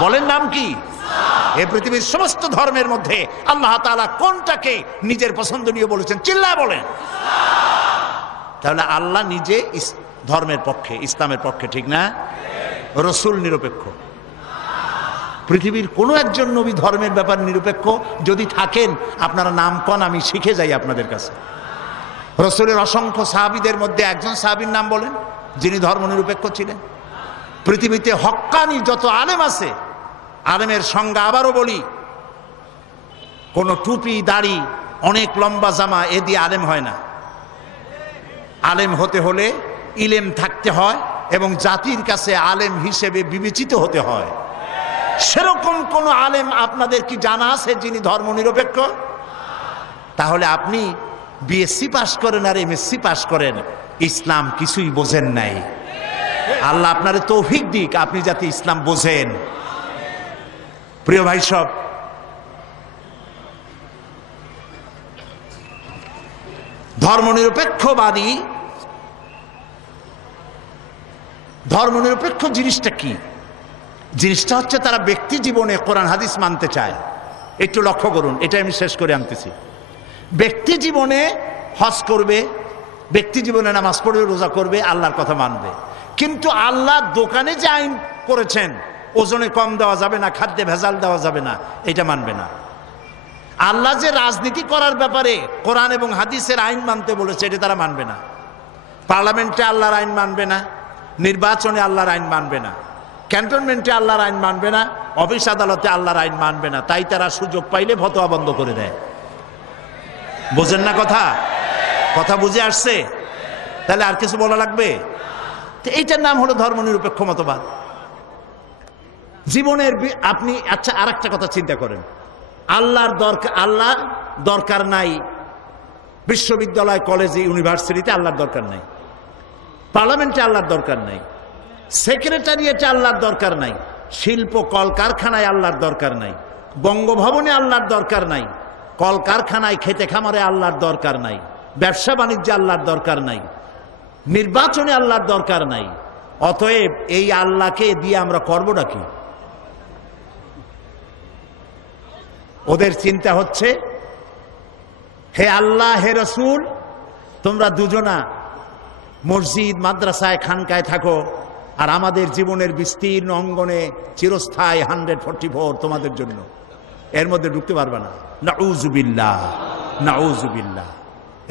বলেন নাম কি? এই পৃথিবীর সমস্ত ধর্মের মধ্যে আল্লাহ তাআলা কোনটাকে নিজের পছন্দনীয় বলেছেন? চিল্লায় বলেন। তাহলে আল্লাহ নিজে ধর্মের পক্ষে, ইসলামের পক্ষে, ঠিক না? রাসূল নিরপেক্ষ। পৃথিবীর কোনো একজন নবী ধর্মের ব্যাপার নিরপেক্ষ যদি থাকেন আপনারা নাম কন, আমি শিখে যাই আপনাদের কাছে। রসুলের অসংখ্য সাহাবীদের মধ্যে একজন সাহাবীর নাম বলেন যিনি ধর্ম নিরপেক্ষ ছিলেন। পৃথিবীতে হক্কানি যত আলেম আছে, আলেমের সংজ্ঞা আবারও বলি, কোনো টুপি দাড়ি অনেক লম্বা জামা এ দিয়ে আলেম হয় না। আলেম হতে হলে ইলেম থাকতে হয় এবং জাতির কাছে আলেম হিসেবে বিবেচিত হতে হয়। সেরকম কোন আলেম আপনাদের কি জানা আছে যিনি ধর্ম নিরপেক্ষ? তাহলে আপনি বিএসসি পাস করেন আর এমএসসি পাস করেন, ইসলাম কিছুই বোঝেন নাই। আল্লাহ আপনার তৌফিক দিক আপনি যাতে ইসলাম বোঝেন। প্রিয় ভাই সব, ধর্মনিরপেক্ষবাদী, ধর্মনিরপেক্ষ জিনিসটা কি? জিনিসটা হচ্ছে তারা ব্যক্তি জীবনে কোরআন হাদিস মানতে চায়। একটু লক্ষ্য করুন, এটা আমি শেষ করে আনতেছি। ব্যক্তি জীবনে হজ করবে, ব্যক্তি জীবনে নামাজ পড়বে, রোজা করবে, আল্লাহর কথা মানবে। কিন্তু আল্লাহ দোকানে যে আইন করেছেন ওজনে কম দেওয়া যাবে না, খাদ্যে ভেজাল দেওয়া যাবে না, এটা মানবে না। আল্লাহ যে রাজনীতি করার ব্যাপারে কোরআন এবং হাদিসের আইন মানতে বলেছে এটা তারা মানবে না। পার্লামেন্টে আল্লাহর আইন মানবে না, নির্বাচনে আল্লাহর আইন মানবে না, ক্যান্টনমেন্টে আল্লাহর আইন মানবে না, অফিস আদালতে আল্লাহর আইন মানবে না। তাই তারা সুযোগ পাইলে ফতোয়া বন্ধ করে দেয়। বোঝেন না কথা? কথা বুঝে আসছে? তাহলে আর কিছু বলা লাগবে? তো এইটার নাম হলো ধর্মনিরপেক্ষ মতবাদ। জীবনের আপনি আচ্ছা আর একটা কথা চিন্তা করেন, আল্লাহ দরকার নাই বিশ্ববিদ্যালয়, কলেজে, ইউনিভার্সিটিতে আল্লাহর দরকার নাই, পার্লামেন্টে আল্লাহর দরকার নাই, সেক্রেটারিয়েটে আল্লাহর দরকার নাই, শিল্প কলকারখানায় আল্লাহর দরকার নাই, বঙ্গভবনে আল্লাহর দরকার নাই, কলকারখানায় খেতে খামারে আল্লাহর দরকার নাই, ব্যবসা বাণিজ্যে আল্লাহর দরকার নাই, নির্বাচনে আল্লাহর দরকার নাই। অতএব এই আল্লাহকে দিয়ে আমরা করবোটা কি? ওদের চিন্তা হচ্ছে, হে আল্লাহ, হে রসুল, তোমরা দুজনা মসজিদ, মাদ্রাসায়, খানকায় থাকো, আর আমাদের জীবনের বিস্তীর্ণ অঙ্গনে চিরস্থায়ী 144 তোমাদের জন্য, এর মধ্যে ঢুকতে পারবে না। নাউযুবিল্লাহ, নাউযুবিল্লাহ।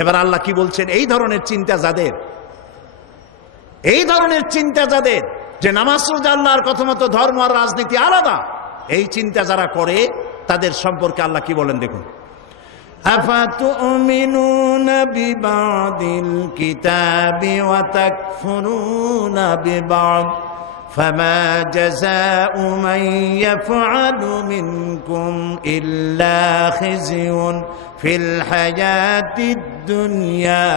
এবার আল্লাহ কি বলছেন? এই ধরনের চিন্তা যাদের, এই ধরনের চিন্তা যাদের, যে নামাজ রোজা আল্লাহর কথা মতো, ধর্ম আর রাজনীতি আলাদা, এই চিন্তা যারা করে তাদের সম্পর্কে আল্লাহ কি বলেন দেখুন। আফাতুমিনুনা বিবাদিল কিতাবি ওয়া তাকফুরুনা বিবাদ ফামা জাযাউ মান ইয়াফআলু মিনকুম ইল্লা খিজিয়ুন ফিল হায়াতিদ দুনিয়া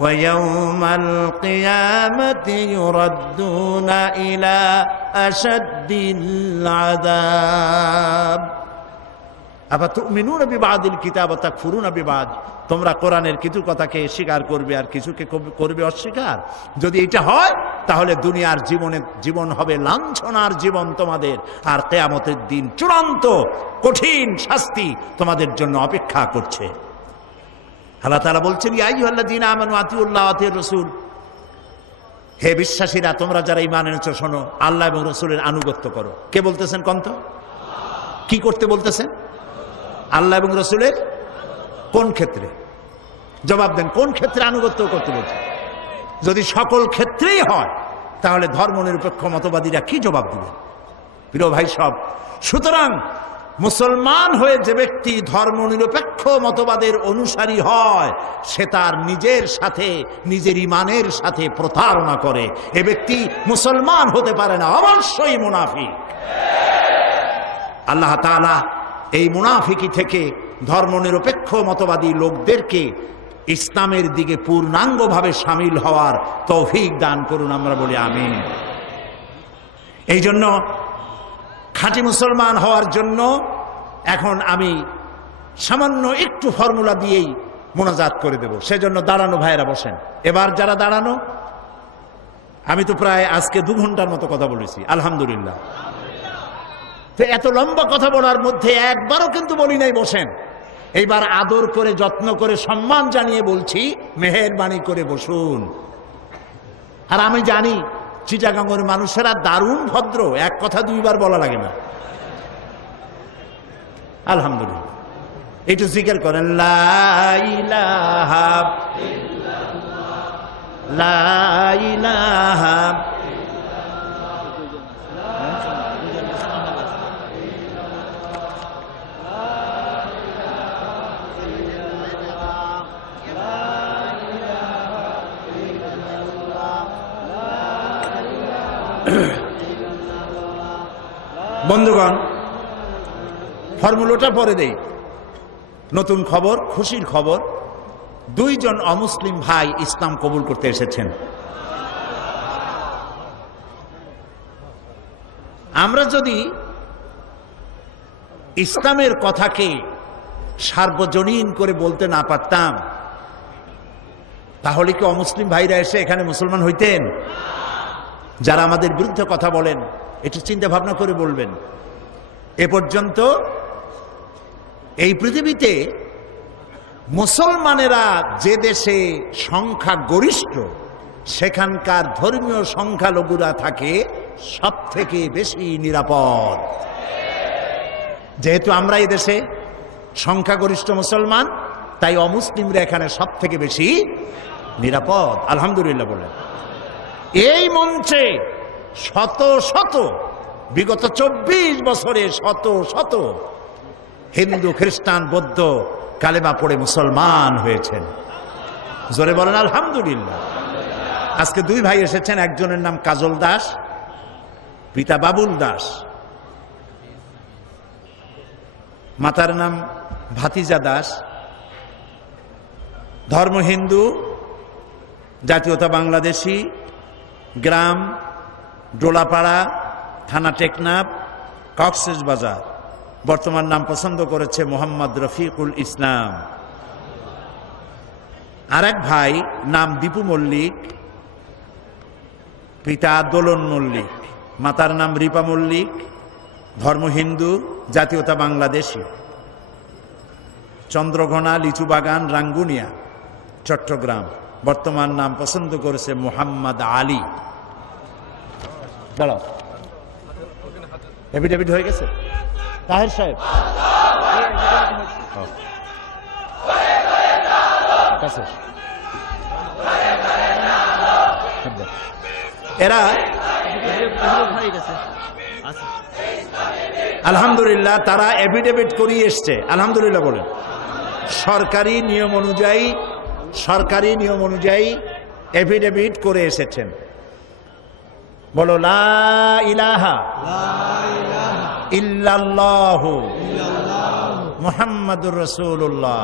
ওয়া ইয়াওমাল কিয়ামাতি ইউরাদ্দুনা ইলা আশাদ্দিল আযাব। আফাতুমিনুনা বিবাদিল কিতাব ওয়া তাকফুরুনা বিবাদ, তোমরা কোরআনের কিছু কথাকে স্বীকার করবে আর কিছুকে করবে অস্বীকার। যদি এটা হয় তাহলে দুনিয়ার জীবন হবে লাঞ্ছনার জীবন তোমাদের, আর কিয়ামতের দিন চূড়ান্ত কঠিন শাস্তি তোমাদের জন্য অপেক্ষা করছে। আল্লাহ তাআলা বলছেন, ইয়া আইয়ুহাল্লাযীনা আমানু আতিউল্লাহ ওয়া আতিউর রাসূল, হে বিশ্বাসীরা, তোমরা যারা ঈমান এনেছো শোনো, আল্লাহ এবং রাসূলের আনুগত্য করো। কে বলতেছেন কোন তো? কি করতে বলতেছেন? আল্লাহ এবং রাসূলের কোন ক্ষেত্রে? জবাব দেন, কোন ক্ষেত্রে আনুগত্য করতে বলছে? যদি সকল ক্ষেত্রেই হয় তাহলে ধর্মনিরপেক্ষ মতবাদীরা কি জবাব দিবেন? প্রিয় ভাই সব, সুতরাং মুসলমান হয়ে যে ব্যক্তি ধর্মনিরপেক্ষ মতবাদের অনুসারী হয় সে তার নিজের সাথে, নিজের ঈমানের সাথে প্রতারণা করে। এ ব্যক্তি মুসলমান হতে পারে না, অবশ্যই মুনাফিক। আল্লাহ তাআলা এই মুনাফিকি থেকে ধর্মনিরপেক্ষ মতবাদী লোকদেরকে ইসলামের দিকে পূর্ণাঙ্গভাবে সামিল হওয়ার তৌফিক দান করুন, আমরা বলি আমিন। এই জন্য খাঁটি মুসলমান হওয়ার জন্য এখন আমি সামান্য একটু ফর্মুলা দিয়েই মোনাজাত করে দেব। সেজন্য দাঁড়ানো ভাইয়েরা বসেন। এবার যারা দাঁড়ানো, আমি তো প্রায় আজকে 2 ঘন্টার মতো কথা বলেছি, আলহামদুলিল্লাহ। তো এত লম্বা কথা বলার মধ্যে একবারও কিন্তু বলি নাই বসেন। এইবার আদর করে, যত্ন করে, সম্মান জানিয়ে বলছি, মেহেরবানি করে বসুন। আর আমি জানি চিটাগাঙ্গের মানুষেরা দারুণ ভদ্র, এক কথা 2 বার বলা লাগে না। আলহামদুলিল্লাহ। একটু জিকির করেন, লা ইলাহা ইল্লাল্লাহ, লা ইলাহা। বন্ধুগণ, ফর্মুলাটা পরে দেই। নতুন খবর, খুশির খবর, 2 জন অমুসলিম ভাই ইসলাম কবুল করতে এসেছেন। আমরা যদি ইসলামের কথাকে সার্বজনীন করে বলতে না পারতাম, তাহলে কি অমুসলিম ভাইরা এসে এখানে মুসলমান হইতেন? যারা আমাদের বিরুদ্ধে কথা বলেন, একটু চিন্তা ভাবনা করে বলবেন। এ পর্যন্ত এই পৃথিবীতে মুসলমানেরা যে দেশে সংখ্যা গরিষ্ঠ, সেখানকার ধর্মীয় সংখ্যালঘুরা থাকে সব থেকে বেশি নিরাপদ। যেহেতু আমরা এই দেশে সংখ্যাগরিষ্ঠ মুসলমান, তাই অমুসলিমরা এখানে সব থেকে বেশি নিরাপদ। আলহামদুলিল্লাহ বলে এই মঞ্চে শত শত, বিগত 24 বছরে শত শত হিন্দু, খ্রিস্টান, বৌদ্ধ কালেমা পড়ে মুসলমান হয়েছেন। জোরে বলেন আলহামদুলিল্লাহ। আজকে 2 ভাই এসেছেন, একজনের নাম কাজল দাস, পিতা বাবুল দাস, মাতার নাম ভাতিজা দাস, ধর্ম হিন্দু, জাতীয়তা বাংলাদেশি, গ্রাম ডোলাপাড়া, থানা টেকনাফ, কক্সবাজার। বর্তমান নাম পছন্দ করেছে মোহাম্মদ রফিকুল ইসলাম। আর এক ভাই নাম দীপু মল্লিক, পিতা দোলন মল্লিক, মাতার নাম রিপা মল্লিক, ধর্ম হিন্দু, জাতীয়তা বাংলাদেশি, চন্দ্রঘোনা, লিচু বাগান, রাঙ্গুনিয়া, চট্টগ্রাম। বর্তমান নাম পছন্দ করেছে মোহাম্মদ আলী। দাঁড়াও, এফিডেভিট হয়ে গেছে তাহের সাহেব? এরা আলহামদুলিল্লাহ তারা এফিডেভিট করিয়ে এসছে। আলহামদুলিল্লাহ বলেন। সরকারি নিয়ম অনুযায়ী এফিডেভিট করে এসেছেন। বলো লা ইলাহা ইল্লাল্লাহু মুহাম্মাদুর রাসূলুল্লাহ।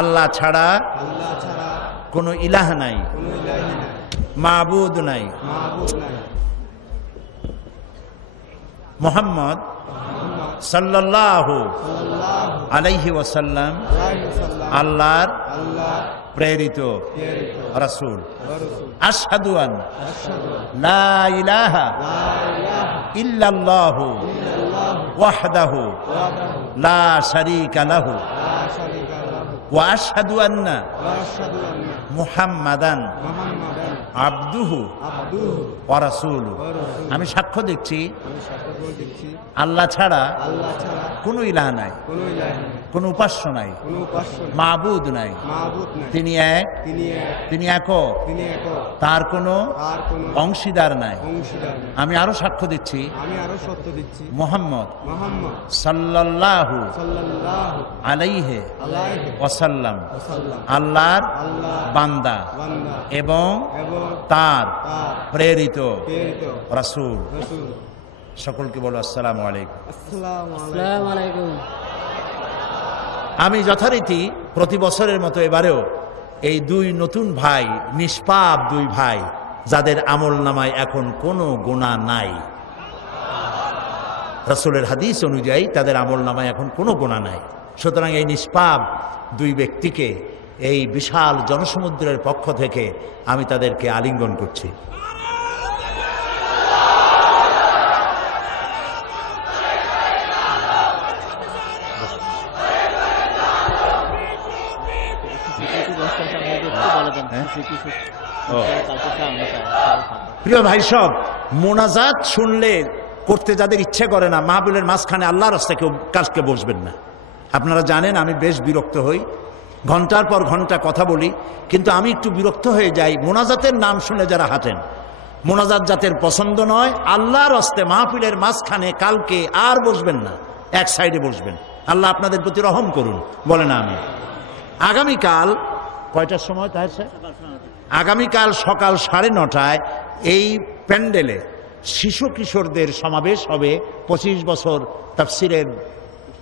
আল্লাহ ছাড়া কোনো ইলাহ নাই, মাবুদ নাই। মুহাম্মদ সাল্লাল্লাহু আলাইহি ওয়াসাল্লাম আল্লাহর প্রেরিত রাসূল। আশহাদু আন লা ইলাহা ইল্লাল্লাহু ওয়াহদাহু লা শারীকা লাহু ওয়া আশহাদু আন্না মুহাম্মাদান আবদুহু ওয়া রাসূলুহু। আমি সাক্ষ্য দিচ্ছি আল্লাহ ছাড়া কোনো ইলাহ নাই, কোনো উপাস্য নাই, মাবুদ নাই। তিনি এক, তিনি একক, তার কোনো অংশীদার নাই। আমি আরো সাক্ষ্য দিচ্ছি মুহাম্মদ সাল্লাল্লাহু আলাইহি ওয়াসাল্লাম আল্লাহর বান্দা এবং তার প্রেরিত রাসূল। সকলকে বলো আসসালামু আলাইকুম। আমি যথারীতি প্রতি বছরের মতো এবারেও এই 2 নতুন ভাই, নিষ্পাপ 2 ভাই, যাদের আমল নামায় এখন কোনো গুনাহ নাই, রাসূলের হাদিস অনুযায়ী তাদের আমল নামায় এখন কোনো গুনাহ নাই। সুতরাং এই নিষ্পাপ 2 ব্যক্তিকে এই বিশাল জনসমুদ্রের পক্ষ থেকে আমি তাদেরকে আলিঙ্গন করছি। প্রিয় ভাই সব, মোনাজাত শুনলে করতে যাদের ইচ্ছে করে না, মাহফিলের মাঝখানে আল্লাহর রাস্তায় কেউ কাজকে বসবেন না। আপনারা জানেন আমি বেশ বিরক্ত হই, ঘন্টার পর ঘন্টা কথা বলি, কিন্তু আমি একটু বিরক্ত হয়ে যাই মোনাজাতের নাম শুনে যারা হাঁটেন। মোনাজাত জাতের পছন্দ নয়, আল্লাহর রাস্তায় মাহফিলের মাঝখানে কালকে আর বসবেন না, এক সাইডে বসবেন। আল্লাহ আপনাদের প্রতি রহম করুন, বলে না আমি। আগামীকাল কয়টার সময় তাই স্যার? আগামীকাল সকাল 9:30টায় এই প্যান্ডেলে শিশু কিশোরদের সমাবেশ হবে 25 বছর তাফসিরের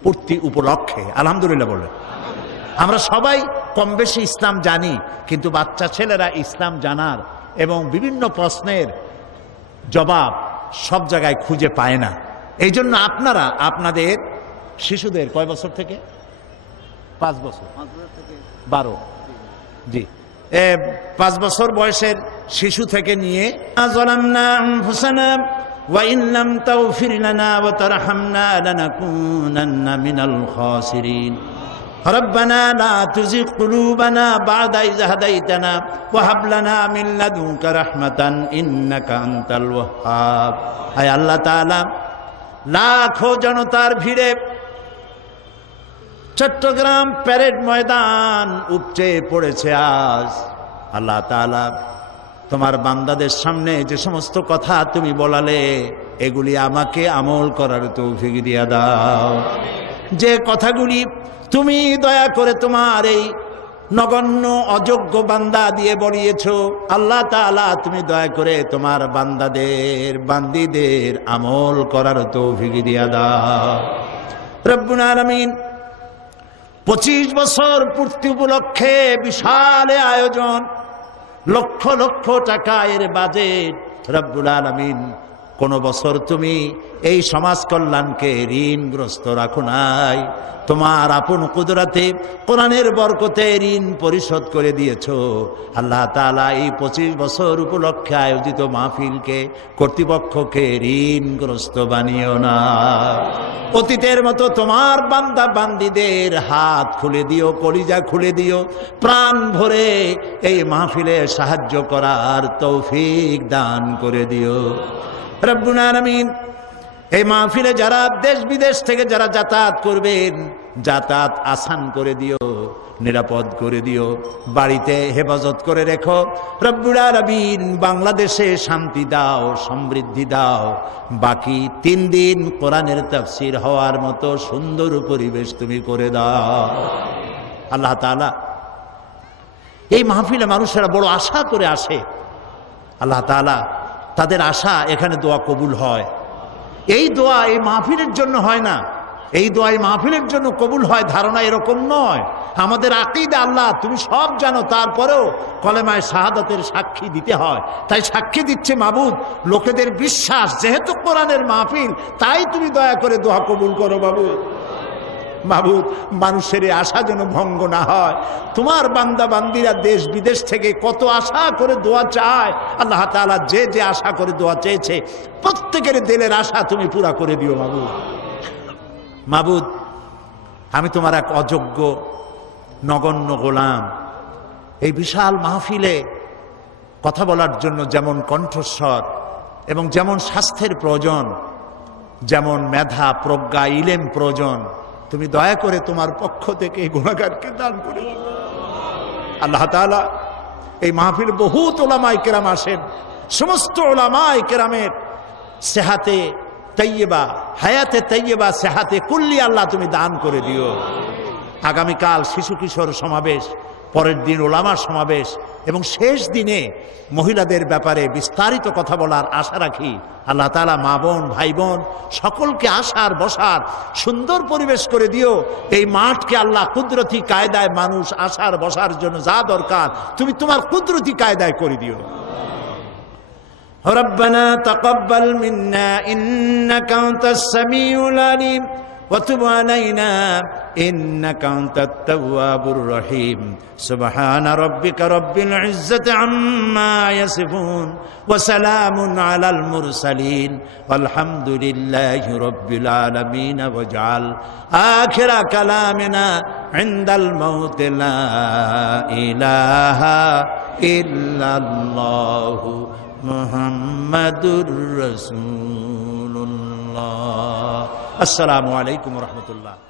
পূর্তি উপলক্ষে। আলহামদুলিল্লাহ বলে। আমরা সবাই কম বেশি ইসলাম জানি, কিন্তু বাচ্চা ছেলেরা ইসলাম জানার এবং বিভিন্ন প্রশ্নের জবাব সব জায়গায় খুঁজে পায় না। এই জন্য আপনারা আপনাদের শিশুদের কয় বছর থেকে? 5 বছর 12, জি 5 বছর বয়সের শিশু থেকে নিয়ে যালামনা আনফুসানা ওয়া ইন লাম তাগফির লানা ওয়া তারহামনা লানাকুনান্না মিনাল খাসিরিন রব্বানা লা তুযিগ কুলুবানা বা'দা ইয হাদাইতানা ওয়া হাব লানা মিন লাদুনকা রাহমাতান ইন্নাকা আনতাল ওয়াহ্হাব। আয় আল্লাহ তাআলা, লাখো জনতার ভিড়ে চট্টগ্রাম প্যারেড ময়দান উপচে পড়েছে আজ। আল্লাহ তাআলা, তোমার বান্দাদের সামনে যে সমস্ত কথা তুমি বলালে, এগুলি আমাকে আমল করার তৌফিক দিয়া দাও। যে কথাগুলি তুমি দয়া করে তোমার এই নগণ্য অযোগ্য বান্দা দিয়ে বলিয়েছ, আল্লাহ তাআলা তুমি দয়া করে তোমার বান্দিদের আমল করার তৌফিক দিয়া দাও। রব্বুল আলামিন 25 বছর পূর্তি উপলক্ষে বিশাল আয়োজন, লক্ষ লক্ষ টাকা এর বাজেট। রব্বুল আলামিন, কোন বছর তুমি এই সমাজ কল্যাণকে ঋণগ্রস্ত রাখো নাই। তোমার আপন কুদরতে কোরআনের বরকতে ঋণ পরিশোধ করে দিয়েছো। আল্লাহ তাআলা এই 25 বছর উপলক্ষে আয়োজিত মাহফিলকে, কর্তৃপক্ষকে ঋণগ্রস্ত বানিও না। অতীতের মতো তোমার বান্দা বান্দীদের হাত খুলে দিও, কলিজা খুলে দিও, প্রাণ ভরে এই মাহফিলে সাহায্য করার তৌফিক দান করে দিও। রব্বুল আলামিন, এই মাহফিলে যারা দেশ বিদেশ থেকে যারা যাতায়াত করবেন, যাতায়াত আসান করে দিও, নিরাপদ করে দিও, বাড়িতে হেফাজত করে রেখো। রব্বুল আলামিন, বাংলাদেশে শান্তি দাও, সমৃদ্ধি দাও। বাকি 3 দিন কোরআনের তাফসীর হওয়ার মতো সুন্দর পরিবেশ তুমি করে দাও। আল্লাহ তাআলা, এই মাহফিলে মানুষেরা বড় আশা করে আসে। আল্লাহ তাআলা, তাদের আশা এখানে দোয়া কবুল হয়। এই দোয়া এই মাহফিলের জন্য হয় না, এই দোয়া এই মাহফিলের জন্য কবুল হয় ধারণা এরকম নয়। আমাদের আকীদা আল্লাহ তুমি সব জানো, তারপরেও কলেমায়ে শাহাদাতের সাক্ষী দিতে হয়। তাই সাক্ষী দিচ্ছে মাবুদ, লোকেদের বিশ্বাস যেহেতু কোরআনের মাহফিল, তাই তুমি দয়া করে দোয়া কবুল করো মাবুদ। মানুষের এই আশা যেন ভঙ্গ না হয়। তোমার বান্দা বান্দিরা দেশ বিদেশ থেকে কত আশা করে দোয়া চায়। আল্লাহ তাআলা যে যে আশা করে দোয়া চেয়েছে, প্রত্যেকের দিলের আশা তুমি পুরা করে দিও মাবুদ। আমি তোমার এক অযোগ্য নগণ্য গোলাম। এই বিশাল মাহফিলে কথা বলার জন্য যেমন কণ্ঠস্বর এবং যেমন স্বাস্থ্যের প্রয়োজন, যেমন মেধা, প্রজ্ঞা, ইলম প্রয়োজন, তুমি দয়া করে তোমার পক্ষ থেকে এই গুনাহগারকে দান করে। আল্লাহ তাআলা, এই মাহফিল বহুত উলামায়ে কেরাম আসেন, সমস্ত উলামায়ে কেরামের সেহাতে তাইয়্যিবা, হায়াতে তাইয়্যিবা, সেহাতে কুল্লি আল্লাহ তুমি দান করে দিও। আগামীকাল শিশু কিশোর সমাবেশ, পরের দিন ওলামার সমাবেশ এবং শেষ দিনে মহিলাদের ব্যাপারে বিস্তারিত কথা বলার আশা রাখি। আল্লাহ তাআলা মা বোন ভাই বোন সকলকে আসার বসার সুন্দর পরিবেশ করে দিও। এই মাঠকে আল্লাহ কুদরতি কায়দায় মানুষ আসার বসার জন্য যা দরকার তুমি তোমার কুদরতি কায়দায় করে দিও। রব্বানা তাকাব্বাল মিন্না ইন্নাকা আনতাস সামিউল আলিম وتب علينا إنك أنت التواب الرحيم سبحان ربك رب العزة عما يصفون وسلام على المرسلين والحمد لله رب العالمين واجعل آخر كلامنا عند الموت لا إله إلا الله محمد رسول الله আল্লাহ। আসসালামু আলাইকুম রহমতুল্লাহ।